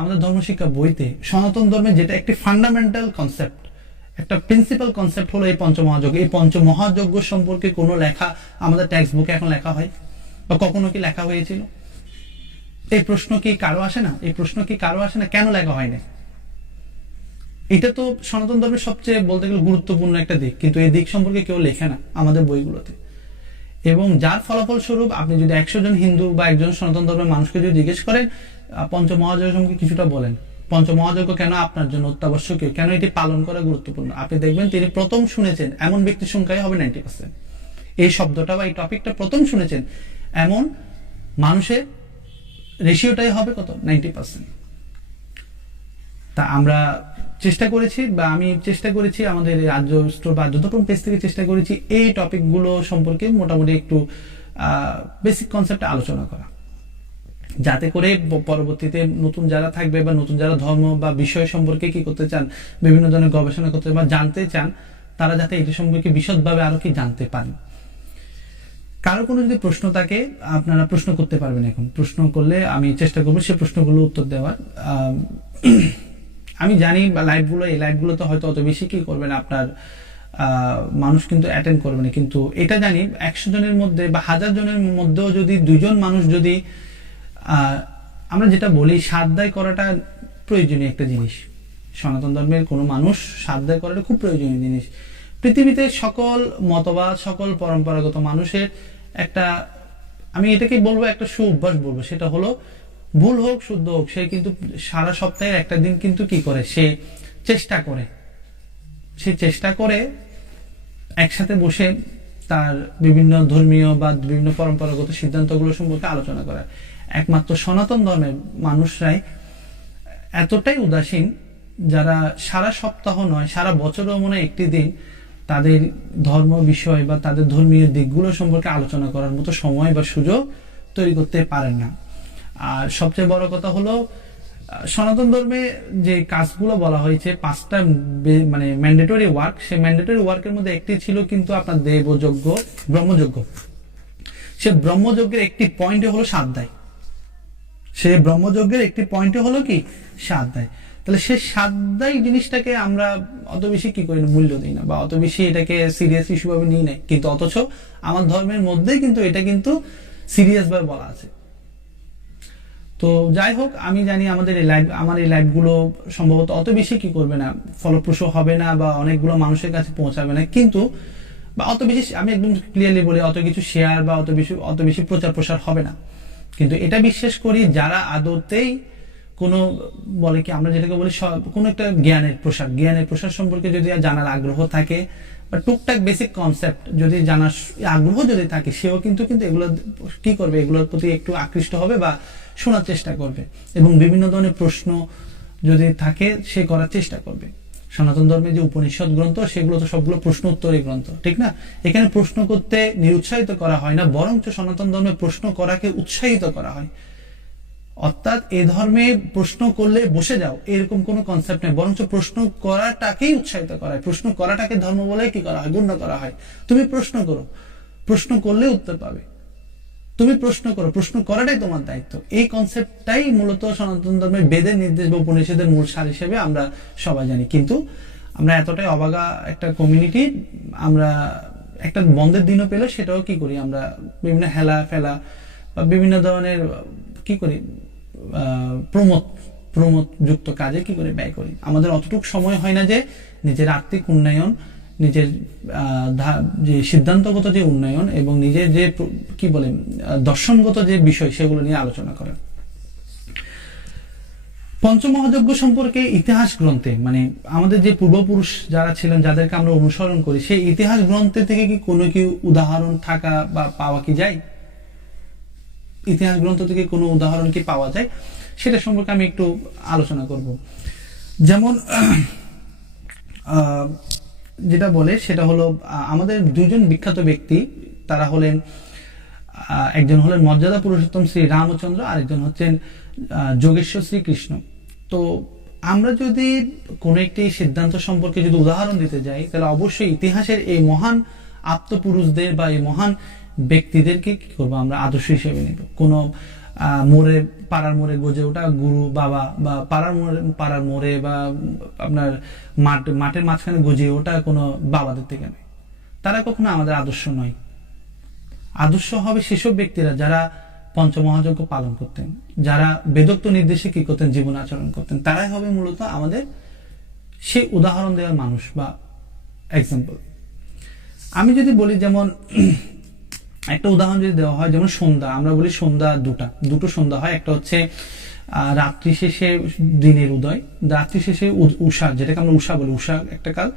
আমাদের ধর্মশিক্ষা বইতে সনাতন ধর্মে যেটা একটি ফান্ডামেন্টাল কনসেপ্ট, একটা প্রিন্সিপাল কনসেপ্ট হলো এই পঞ্চমহাযজ্ঞ। এই পঞ্চমহাযজ্ঞ সম্পর্কে কোনো লেখা আমাদের টেক্সট বুকে এখন লেখা হয় বা কখনো কি লেখা হয়েছিল? এই প্রশ্ন কি কারো আসে না? কেন লেখা হয় না? এটা তো সনাতন ধর্মের সবচেয়ে বলতে গেলে গুরুত্বপূর্ণ একটা দিক, কিন্তু এই দিক সম্পর্কে কেউ লেখে না আমাদের বইগুলোতে। এবং যার ফলাফল স্বরূপ আপনি যদি 100 জন হিন্দু বা একজন সনাতন ধর্মের মানুষকে যদি জিজ্ঞেস করেন পঞ্চমহাযজ্ঞ সম্পর্কে কিছুটা বলেন, পঞ্চমহাযজ্ঞ কেন আপনার জন্য অত্যাবশ্যকীয়, কেন এটি পালন করা গুরুত্বপূর্ণ, আপনি দেখবেন তিনি প্রথম শুনেছেন এমন ব্যক্তির সংখ্যাই হবে 90%। এই শব্দটা বা এই টপিকটা প্রথম শুনেছেন এমন মানুষের রেশিওটাই হবে কত? 90%। তা আমরা চেষ্টা করেছি বা আমি চেষ্টা করেছি আমাদের রাজ্য স্টোর বা যতক্ষণ পেজ থেকে চেষ্টা করেছি এই টপিকগুলো সম্পর্কে মোটামুটি একটু বেসিক কনসেপ্টে আলোচনা করা, যাতে করে পরবর্তীতে নতুন যারা থাকবে বা নতুন যারা ধর্ম বা বিষয় সম্পর্কে কি করতে চান, বিভিন্ন ধরনের গবেষণা করতে বা জানতে চান, তারা যাতে এটি সম্পর্কে বিশদভাবে আরো কি জানতে পারেন। কারো কোনো যদি প্রশ্ন থাকে আপনারা প্রশ্ন করতে পারবেন, এখন প্রশ্ন করলে আমি চেষ্টা করবো সে প্রশ্নগুলো উত্তর দেওয়ার। আমি জানি এই লাইভগুলোতে হয়তো অত বেশি কি করবেন আপনার মানুষ কিন্তু অ্যাটেন্ড করবে না, কিন্তু এটা জানি 100 জনের মধ্যে বা 1000 জনের মধ্যেও যদি 2 জন মানুষ যদি আমরা যেটা বলি সাধ্যায় করাটা প্রয়োজনীয় একটা জিনিস, সনাতন ধর্মের কোনো মানুষ সাধ্যায় করাটা খুব প্রয়োজনীয় জিনিস। পৃথিবীতে সকল মতবাদ সকল পরম্পরাগত মানুষের একটা, আমি এটাকে বলবো একটা সুঅভ্যাস বলবো, সেটা হলো ভুল হোক শুদ্ধ হোক সে কিন্তু সারা সপ্তাহের একটা দিন কিন্তু কি করে, সে চেষ্টা করে একসাথে বসে তার বিভিন্ন ধর্মীয় বা বিভিন্ন পরম্পরাগত সিদ্ধান্তগুলো সম্পর্কে আলোচনা করা। একমাত্র সনাতন ধর্মের মানুষরাই এতটাই উদাসীন, যারা সারা সপ্তাহ নয় সারা বছরও মনে একটি দিন তাদের ধর্ম বিষয় বা তাদের ধর্মীয় দিকগুলো সম্পর্কে আলোচনা করার মতো সময় বা সুযোগ তৈরি করতে পারেন না। আর সবচেয়ে বড় কথা হলো সনাতন ধর্মে যে কাজগুলো বলা হয়েছে 5টা মানে ম্যান্ডেটরি ওয়ার্ক, সেই ম্যান্ডেটরি ওয়ার্কের মধ্যে একটি ছিল কিন্তু আপনার দেবযজ্ঞ, ব্রহ্মযজ্ঞ। সে ব্রহ্মযজ্ঞের একটি পয়েন্টে হলো সাধ্যায়, সে ব্রহ্মযজ্ঞের একটি পয়েন্টে হলো কি সাধ্যায়। তাহলে সে সাধ্যায় জিনিসটাকে আমরা অত বেশি কি করি না, মূল্য দিই না বা অত বেশি এটাকে সিরিয়াস ইস্যু ভাবে নিই নাই, কিন্তু অথচ আমার ধর্মের মধ্যেই কিন্তু এটা কিন্তু সিরিয়াস ভাবে বলা আছে তো যাই হোক, আমি জানি আমাদের এই লাইভ, আমার এই লাইভগুলো সম্ভবত অত বেশি কি করবে না, ফলপ্রসূ হবে না বা অনেকগুলো মানুষের কাছে পৌঁছাবে না, কিন্তু বা অত বেশি, আমি একদম ক্লিয়ারলি বলি, অত কিছু শেয়ার বা অত বেশি প্রচার প্রসার হবে না। কিন্তু এটা বিশ্বাস করি, যারা আদতেই কোনো বলে কি আমরা যেটাকে বলি কোনো একটা জ্ঞানের প্রসার সম্পর্কে যদি জানার আগ্রহ থাকে বা টুকটাক বেসিক কনসেপ্ট যদি জানার আগ্রহ যদি থাকে, সেও কিন্তু এগুলো কি করবে, এগুলোর প্রতি একটু আকৃষ্ট হবে বা শোনার চেষ্টা করবে, এবং বিভিন্ন ধরনের প্রশ্ন যদি থাকে সে করার চেষ্টা করবে। সনাতন ধর্মের যে উপনিষদ গ্রন্থ, সেগুলো তো সবগুলো প্রশ্ন উত্তরের গ্রন্থ, ঠিক না? এখানে প্রশ্ন করতে নিরুৎসাহিত করা হয় না, বরঞ্চ সনাতন ধর্মে প্রশ্ন করাকে উৎসাহিত করা হয়। অর্থাৎ এ ধর্মে প্রশ্ন করলে বসে যাও এরকম কোনো কনসেপ্ট নেই, বরঞ্চ প্রশ্ন করাটাকেই উৎসাহিত করা হয়, প্রশ্ন করাটাকে ধর্ম বলে কি করা হয়, গণ্য করা হয়। তুমি প্রশ্ন করো, প্রশ্ন করলে উত্তর পাবে, তুমি প্রশ্ন করো, প্রশ্ন করাটাই তোমার দায়িত্ব। এই কনসেপ্টটাই মূলত সনাতন ধর্মের বেদের নির্দেশ বা উপনিষদের মূল সার হিসেবে আমরা সবাই জানি। কিন্তু আমরা এতটাই অবাগা একটা কমিউনিটি, আমরা একটা বন্ধের দিনও পেলে সেটাও কি করি, আমরা বিভিন্ন হেলা ফেলা বা বিভিন্ন ধরনের কি করি, প্রমোদ যুক্ত কাজে কি করে ব্যয় করি। আমাদের অতটুকু সময় হয় না যে নিজের আর্থিক উন্নয়ন, নিজের যে সিদ্ধান্তগত যে উন্নয়ন এবং নিজের যে কি বলে দর্শনগত যে বিষয়, সেগুলো নিয়ে আলোচনা করা। পঞ্চমহাযজ্ঞ সম্পর্কে ইতিহাস গ্রন্থে, মানে আমাদের যে পূর্বপুরুষ যারা ছিলেন, যাদেরকে আমরা অনুসরণ করি, সেই ইতিহাস গ্রন্থে থেকে কি কোনো কি উদাহরণ থাকা বা পাওয়া কি যায়? ইতিহাস গ্রন্থ থেকে কোনো উদাহরণ কি পাওয়া যায়, সেটা সম্পর্কে আমি একটু আলোচনা করব। যেমন যেটা বলে সেটা হলো, আমাদের দুজন বিখ্যাত ব্যক্তি, তারা হলেন, একজন হলেন মর্যাদা পুরুষোত্তম শ্রী রামচন্দ্র, আরেকজন হচ্ছেন যোগেশ্বর শ্রীকৃষ্ণ। তো আমরা যদি কোনো একটি সিদ্ধান্ত সম্পর্কে যদি উদাহরণ দিতে যাই, তাহলে অবশ্যই ইতিহাসের এই মহান আত্মপুরুষদের বা এই মহান ব্যক্তিদেরকে কি করবো, আমরা আদর্শ হিসেবে নেব। কোনো পাড়ার মোড়ে গজে ওঠা গুরু বাবা, বা পাড়ার মোড়ে বা আপনার মাঠের মাঝখানে গজে ওঠা কোনো বাবাদের থেকে নয়, তারা কখনো আমাদের আদর্শ নয়। আদর্শ হবে সেসব ব্যক্তিরা যারা পঞ্চমহাযজ্ঞ পালন করতেন, যারা বেদোক্ত নির্দেশে কি করতেন, জীবন আচরণ করতেন, তারাই হবে মূলত আমাদের সেই উদাহরণ দেওয়ার মানুষ বা এক্সাম্পল। আমি যদি বলি, যেমন একটা উদাহরণ যদি দেওয়া হয়, যেমন সন্ধ্যা, আমরা বলি সন্ধ্যা দুটো সন্ধ্যা হয়। একটা হচ্ছে রাত্রি শেষে দিনের উদয়, রাত্রি শেষে উষা, যেটাকে আমরা উষা বলি, উষা একটা কাল,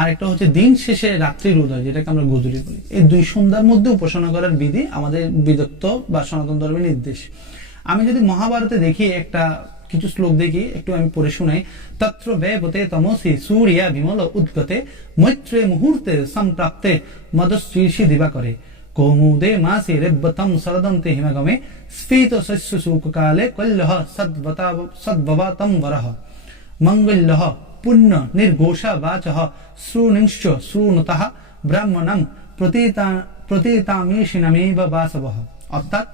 আর একটা হচ্ছে দিন শেষে রাত্রির উদয়, যেটাকে আমরা গোধূলি বলি। এই দুই সন্ধ্যার মধ্যে উপাসনা করার বিধি আমাদের বিদগ্ধ বা সনাতন ধর্মের নির্দেশ। আমি যদি মহাভারতে দেখি, একটা কিছু শ্লোক দেখি, একটু আমি পড়ে শুনাই। তত্র ব্যয়পতে তমসি সূর্যা বিমল উদ্গতে মৈত্রে মুহূর্তে সম্প্রাপ্তে মদস্বীর্ষি দিবাকরে কৌমুদে মাসে রেব্বতম শরদন্তে হিমগমে স্ফীত শস্য শোককালে কল্যহ সদ্ভবাতম বরহ মঙ্গল্যহ পুণ্য নির্ঘোষা বাচঃ শ্রুণিশ্চ শ্রুণুতঃ ব্রাহ্মণং প্রতীতামিষিণামেব বাসবঃ। অর্থাৎ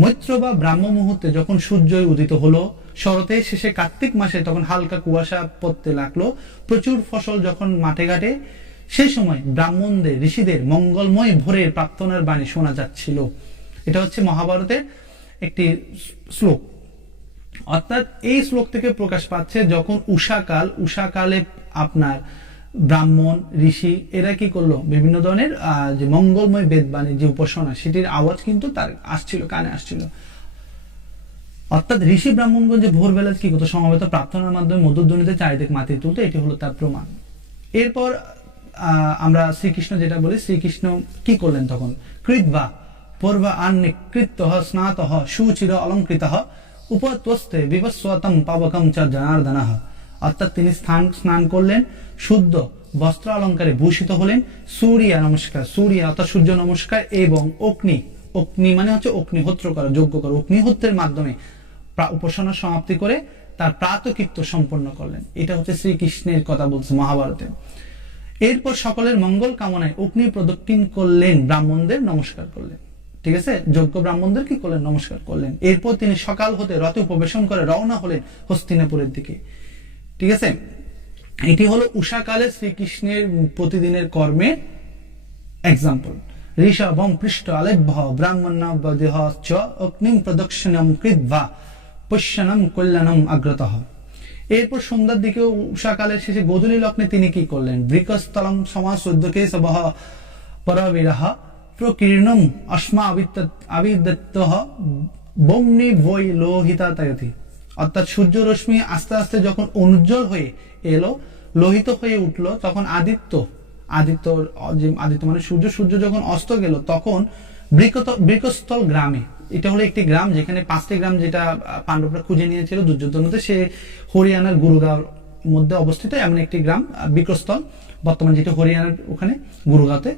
মৈত্র বা ব্রাহ্ম মুহূর্তে যখন সূর্য উদিত হলো, শরতের শেষে কার্তিক মাসে তখন হালকা কুয়াশা পড়তে লাগলো, প্রচুর ফসল যখন মাঠে ঘাটে, সেই সময় ব্রাহ্মণদের, ঋষিদের মঙ্গলময় ভোরের প্রার্থনার বাণী শোনা যাচ্ছিল। এটা হচ্ছে মহাভারতের একটি শ্লোক। অর্থাৎ এই শ্লোক থেকে প্রকাশ পাচ্ছে, যখন উষাকালে আপনার ব্রাহ্মণ ঋষি এরা কি করলো, বিভিন্ন ধরনের যে মঙ্গলময় বেদবাণী যে উপাসনা, সেটির আওয়াজ কিন্তু তার আসছিল, কানে আসছিল। অর্থাৎ ঋষি ব্রাহ্মণগঞ্জ যে ভোরবেলা কি করতো, সমবেত প্রার্থনার মাধ্যমে মধুধ্বনিতে চারিদিক মাতিয়ে তুলতো, এটি হলো তার প্রমাণ। এরপর আমরা শ্রীকৃষ্ণ যেটা বলি, শ্রীকৃষ্ণ কি করলেন তখন, কৃৎবা পূর্ব আন্নিকৃত স্নাত সুচির অলঙ্কৃত উপত্বস্তে বিভস্বতম পাবকম চ জনার্দনঃ। অর্থাৎ তিনি স্নান করলেন, শুদ্ধ বস্ত্র অলঙ্কারে ভূষিত হলেন, সূর্য নমস্কার, সূর্য অর্থাৎ সূর্য নমস্কার, এবং অগ্নি মানে হচ্ছে অগ্নিহোত্র করা, যজ্ঞ করা, অগ্নিহোত্রের মাধ্যমে উপাসনা সমাপ্তি করে তার প্রাতকৃত্য সম্পন্ন করলেন। এটা হচ্ছে শ্রীকৃষ্ণের কথা বলছে মহাভারতে। এরপর সকলের মঙ্গল কামনায় অগ্নি প্রদক্ষিণ করলেন, ব্রাহ্মণদের নমস্কার করলেন, ঠিক আছে, যোগ্য ব্রাহ্মণদের কি করলেন, নমস্কার করলেন। এরপর তিনি সকাল হতে রথে উপবেশন করে রওনা হলেন হস্তিনাপুরের দিকে, ঠিক আছে। এটি হলো উষাকালে শ্রীকৃষ্ণের প্রতিদিনের কর্মের এক্সাম্পল। ঋষভম পৃষ্ঠ আলেভ্য ব্রাহ্মণ দেহ চ অগ্নিম প্রদক্ষিণম কৃৎবা পশ্যনম কল্যাণম অগ্রতঃ। এরপর সন্ধ্যার দিকে উষাকালের শেষে গোধূলি লগ্নে তিনি কি করলেন? বৃকস্থলম সমাসুদ্ধকে সবহ পরবিরহ প্রকীর্ণম অস্মা আবিদত্তঃ বম্নি বৈ লোহিতায়তি। অর্থাৎ সূর্য রশ্মি আস্তে আস্তে যখন অনুজ্জ্বল হয়ে এলো, লোহিত হয়ে উঠলো, তখন আদিত্য মানে সূর্য যখন অস্ত গেল, তখন বৃকস্থল গ্রামে, এটা হলো একটি গ্রাম যেখানে 5টি গ্রাম যেটা পাণ্ডবরা খুঁজে নিয়েছিল দুর্যোধনের মধ্যে, সে হরিয়ানার গুরুগাঁওর মধ্যে অবস্থিত এমন একটি গ্রাম বৃকস্থল, বর্তমান যেটা হরিয়ানার ওখানে গুরুগাঁওতে।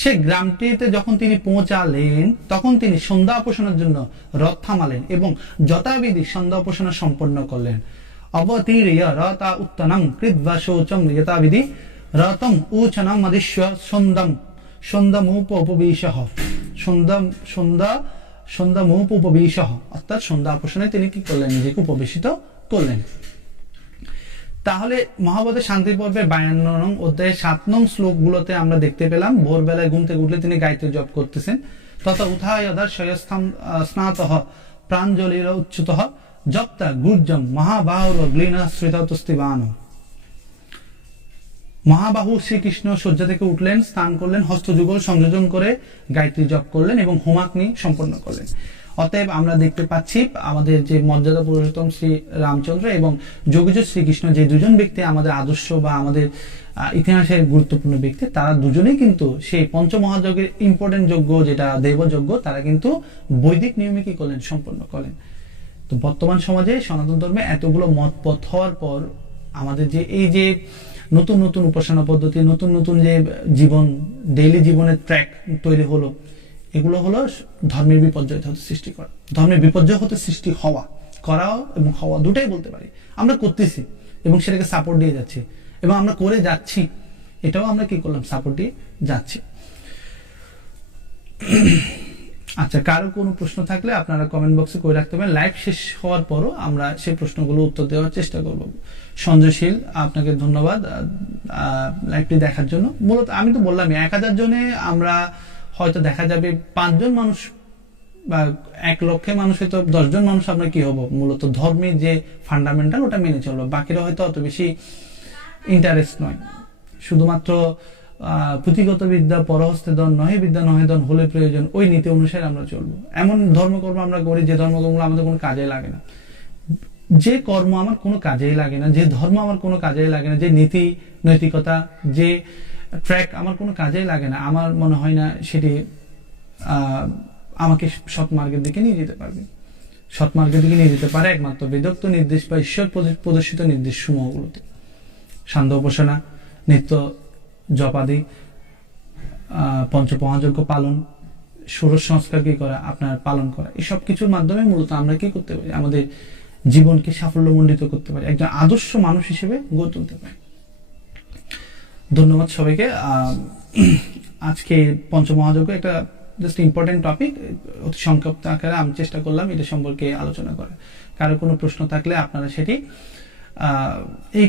সে গ্রামটিতে যখন তিনি পৌঁছালেন, তখন তিনি সন্ধ্যা উপাসনার জন্য রথ থামালেন এবং যথাবিধি সন্ধ্যা উপাসনা সম্পন্ন করলেন। অবতীর্য রথা উত্তনম কৃত্বা শৌচম যথাবিধি রথম উচনম অদিশ্য সন্ধ্যামুপবিশঃ। সন্ধ্যামুপবিশঃ অর্থাৎ সন্ধ্যা উপাসনায় তিনি কি করলেন? নিজেকে উপবেশিত করলেন। তাহলে মহাভারতের শান্তি পর্বের 52 নং অধ্যায়ে 7 নং শ্লোকগুলোতে আমরা দেখতে পেলাম ভোরবেলায় ঘুম থেকে উঠলে তিনি গায়ত্রী জপ করতেছেন। তথা উত্থায় শয়স্থাম স্নাতঃ প্রাঞ্জলির উচ্যুতঃ জপ্তা গুর্জম মহাবাহুর গ্লীনাশ্রিতস্তিবান। মহাবাহু শ্রীকৃষ্ণ শয্যা থেকে উঠলেন, স্নান করলেন, হস্তযুগল সংযোজন করে গায়ত্রী জপ করলেন এবং হোমাগ্নি সম্পন্ন করলেন। অতএব আমরা দেখতে পাচ্ছি আমাদের যে মর্যাদা পুরুষোত্তম শ্রী রামচন্দ্র এবং যোগীজ শ্রীকৃষ্ণ, যে দুজন ব্যক্তি আমাদের আদর্শ বা আমাদের ইতিহাসের গুরুত্বপূর্ণ ব্যক্তি, তারা দুজনেই কিন্তু সেই পঞ্চমহাযজ্ঞের ইম্পর্টেন্ট যজ্ঞ যেটা দেবযজ্ঞ, তারা কিন্তু বৈদিক নিয়মে কি করলেন? সম্পন্ন করলেন। তো বর্তমান সমাজে সনাতন ধর্মে এতগুলো মত পথ হওয়ার পর আমাদের যে এই যে নতুন নতুন উপাসনা পদ্ধতি, নতুন নতুন যে জীবন, ডেইলি জীবনের ট্র্যাক তৈরি হলো, এগুলো হলো ধর্মের বিপর্যয় হতে সৃষ্টি করা, ধর্মের বিপর্যয় হতে সৃষ্টি হওয়া, করাও এবং হওয়া দুটাই বলতে পারি। আমরা করতেছি এবং সেটাকে সাপোর্ট দিয়ে যাচ্ছি এবং আমরা করে যাচ্ছি, এটাও আমরা কি করলাম? সাপোর্ট দিয়ে যাচ্ছি। আচ্ছা, কারো কোনো প্রশ্ন থাকলে আপনারা কমেন্ট বক্সে করে রাখতে পারেন। লাইভ শেষ হওয়ার পরও আমরা সেই প্রশ্নগুলো উত্তর দেওয়ার চেষ্টা করব। সঞ্জয়শীল, আপনাকে ধন্যবাদ লাইভটি দেখার জন্য। মূলত আমি তো বললাম 1000 জনে আমরা হয়তো দেখা যাবে 5 জন মানুষ বা 1 লক্ষে মানুষ, হয়তো 10 জন মানুষ আমরা কি হব? মূলত ধর্মের যে ফান্ডামেন্টাল ওটা মেনে চলবো, বাকিরা হয়তো অত বেশি ইন্টারেস্ট নয়। শুধুমাত্র পুঁথিগত বিদ্যা পরহস্তে দন, নহে বিদ্যা নহে দন, হলে প্রয়োজন, ওই নীতি অনুসারে আমরা চলবো। এমন ধর্মকর্ম আমরা করি যে ধর্মকর্মগুলো আমাদের কোনো কাজে লাগে না, যে কর্ম আমার কোনো কাজেই লাগে না, যে ধর্ম আমার কোনো কাজেই লাগে না, যে নীতি নৈতিকতা, যে ট্র্যাক আমার কোনো কাজেই লাগে না, আমার মনে হয় না সেটি আমাকে সৎ মার্গের দিকে নিয়ে যেতে পারবে। সৎ মার্গের দিকে নিয়ে যেতে পারে একমাত্র বেদোক্ত নির্দেশ বা ঈশ্বর প্রদর্শিত নির্দেশ সমূহগুলোতে। সান্ধ্য উপাসনা, নিত্য জপাদি, পঞ্চমহাযজ্ঞ পালন, ষোড়শ সংস্কার কি করা, আপনার পালন করা, এই সব কিছুর মাধ্যমে মূলত আমরা কি করতে পারি? আমাদের জীবনকে সাফল্যমণ্ডিত করতে পারি, একজন আদর্শ মানুষ হিসেবে গড়ে তুলতে পারি। ধন্যবাদ সবাইকে। আজকে পঞ্চমহাযজ্ঞ একটা জাস্ট ইম্পর্টেন্ট টপিক, অতি সংক্ষিপ্ত আকারে আমি চেষ্টা করলাম এটা সম্পর্কে আলোচনা করা। কারো কোনো প্রশ্ন থাকলে আপনারা সেটি এই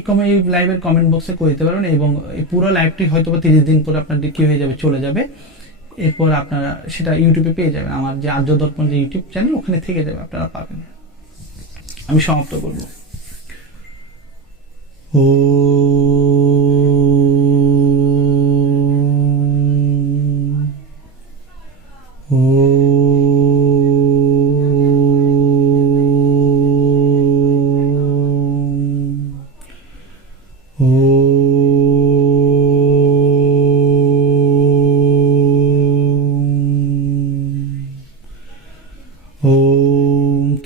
লাইভের কমেন্ট বক্সে করে দিতে পারবেন এবং এই পুরো লাইভটি হয়তো 30 দিন পরে আপনার কি হয়ে যাবে, চলে যাবে। এরপর আপনারা সেটা ইউটিউবে পেয়ে যাবেন, আমার যে আর্য দর্পণ যে ইউটিউব চ্যানেল, ওখানে থেকে যাবে, আপনারা পাবেন। আমি সমাপ্ত করব।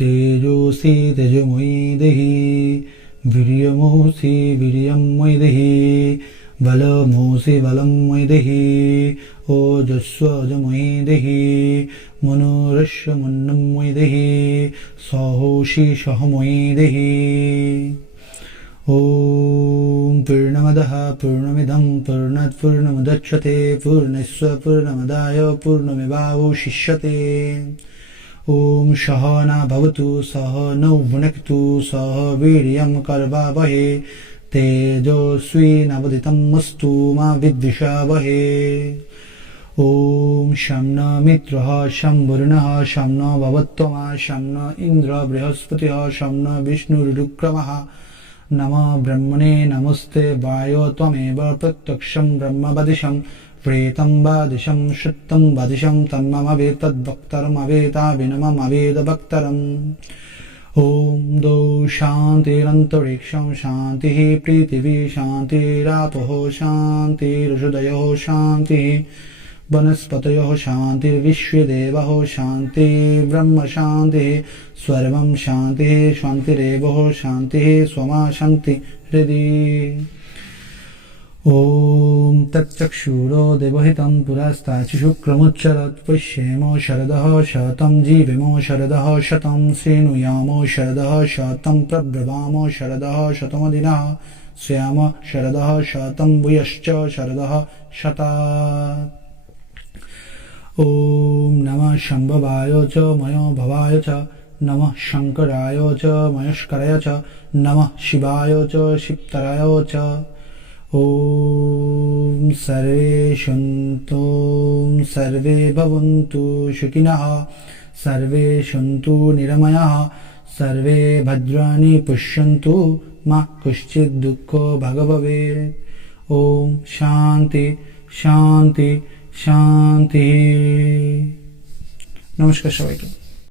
तेजोसी तेजोमयि देहि वीर्यमोऽसि वीर्यमयि देहि बलमोऽसि बलमयि देहि ओजस्वोजमयि देहि मनोरस्य मनोमयि देहि सहोषि सहमयि देहि। ॐ पूर्णमदः पूर्णमिदं पूर्णात् पूर्णमुदच्यते पूर्णस्य पूर्णमादाय पूर्णमेवावशिष्यते। ओम सहना भवतु सहनौ भुनक्तु सह वीर्यं करवावहे तेजस्विनावधीतमस्तु मा विद्विषावहे। ওম শং ন মিত্রঃ শং বরুণঃ শং ন ভবত্তমা শং ন ইন্দ্র বৃহস্পতিঃ শং ন বিষ্ণুরুক্রমঃ নমো ব্রহ্মণে নমস্তে বায়ো ত্বমেব প্রত্যক্ষং ব্রহ্ম বদিশং প্রেতং বাদিশং শুদ্ধং বদিশং তন্মমবেতদ্ভক্তরমবেতাভিনমমবেদ ভক্তরম। ওম দৌ শান্তিরন্তরিক্ষং শান্তিः পৃথিবী শান্তিরাপः শান্তিरुषधयो शान्तिः वनस्पतयो शान्तिर्विश्वे देवः शान्ति ब्रह्म शान्तिः सर्वं शान्तिः शान्तिरेव शान्तिः स्वमा शान्ति हृदि। ॐ तच्चक्षुरो देवहितं पुरस्तात् शुक्रमुच्चरत् पुष्येमो शरदः शतं जीवेमो शरदः शतं श्रेणुयामो शरदः शतं प्रब्रवामो शरदः शतमदिनः श्याम शरदः शतं भूयश्च शरदः शतात्। ॐ नमः शम्भवाय च मयो भवाय च नमः शङ्कराय च महेश्वराय च नमः शिवाय च शिवतराय च। ॐ सर्वे सन्तु सर्वे भवन्तु सुखिनः सर्वे सन्तु निरामयाः सर्वे भद्राणि पश्यन्तु मा कश्चित् दुःखो भवेत्। ॐ शान्ति शान्ति शान्ति। नमस्कार सबाइके।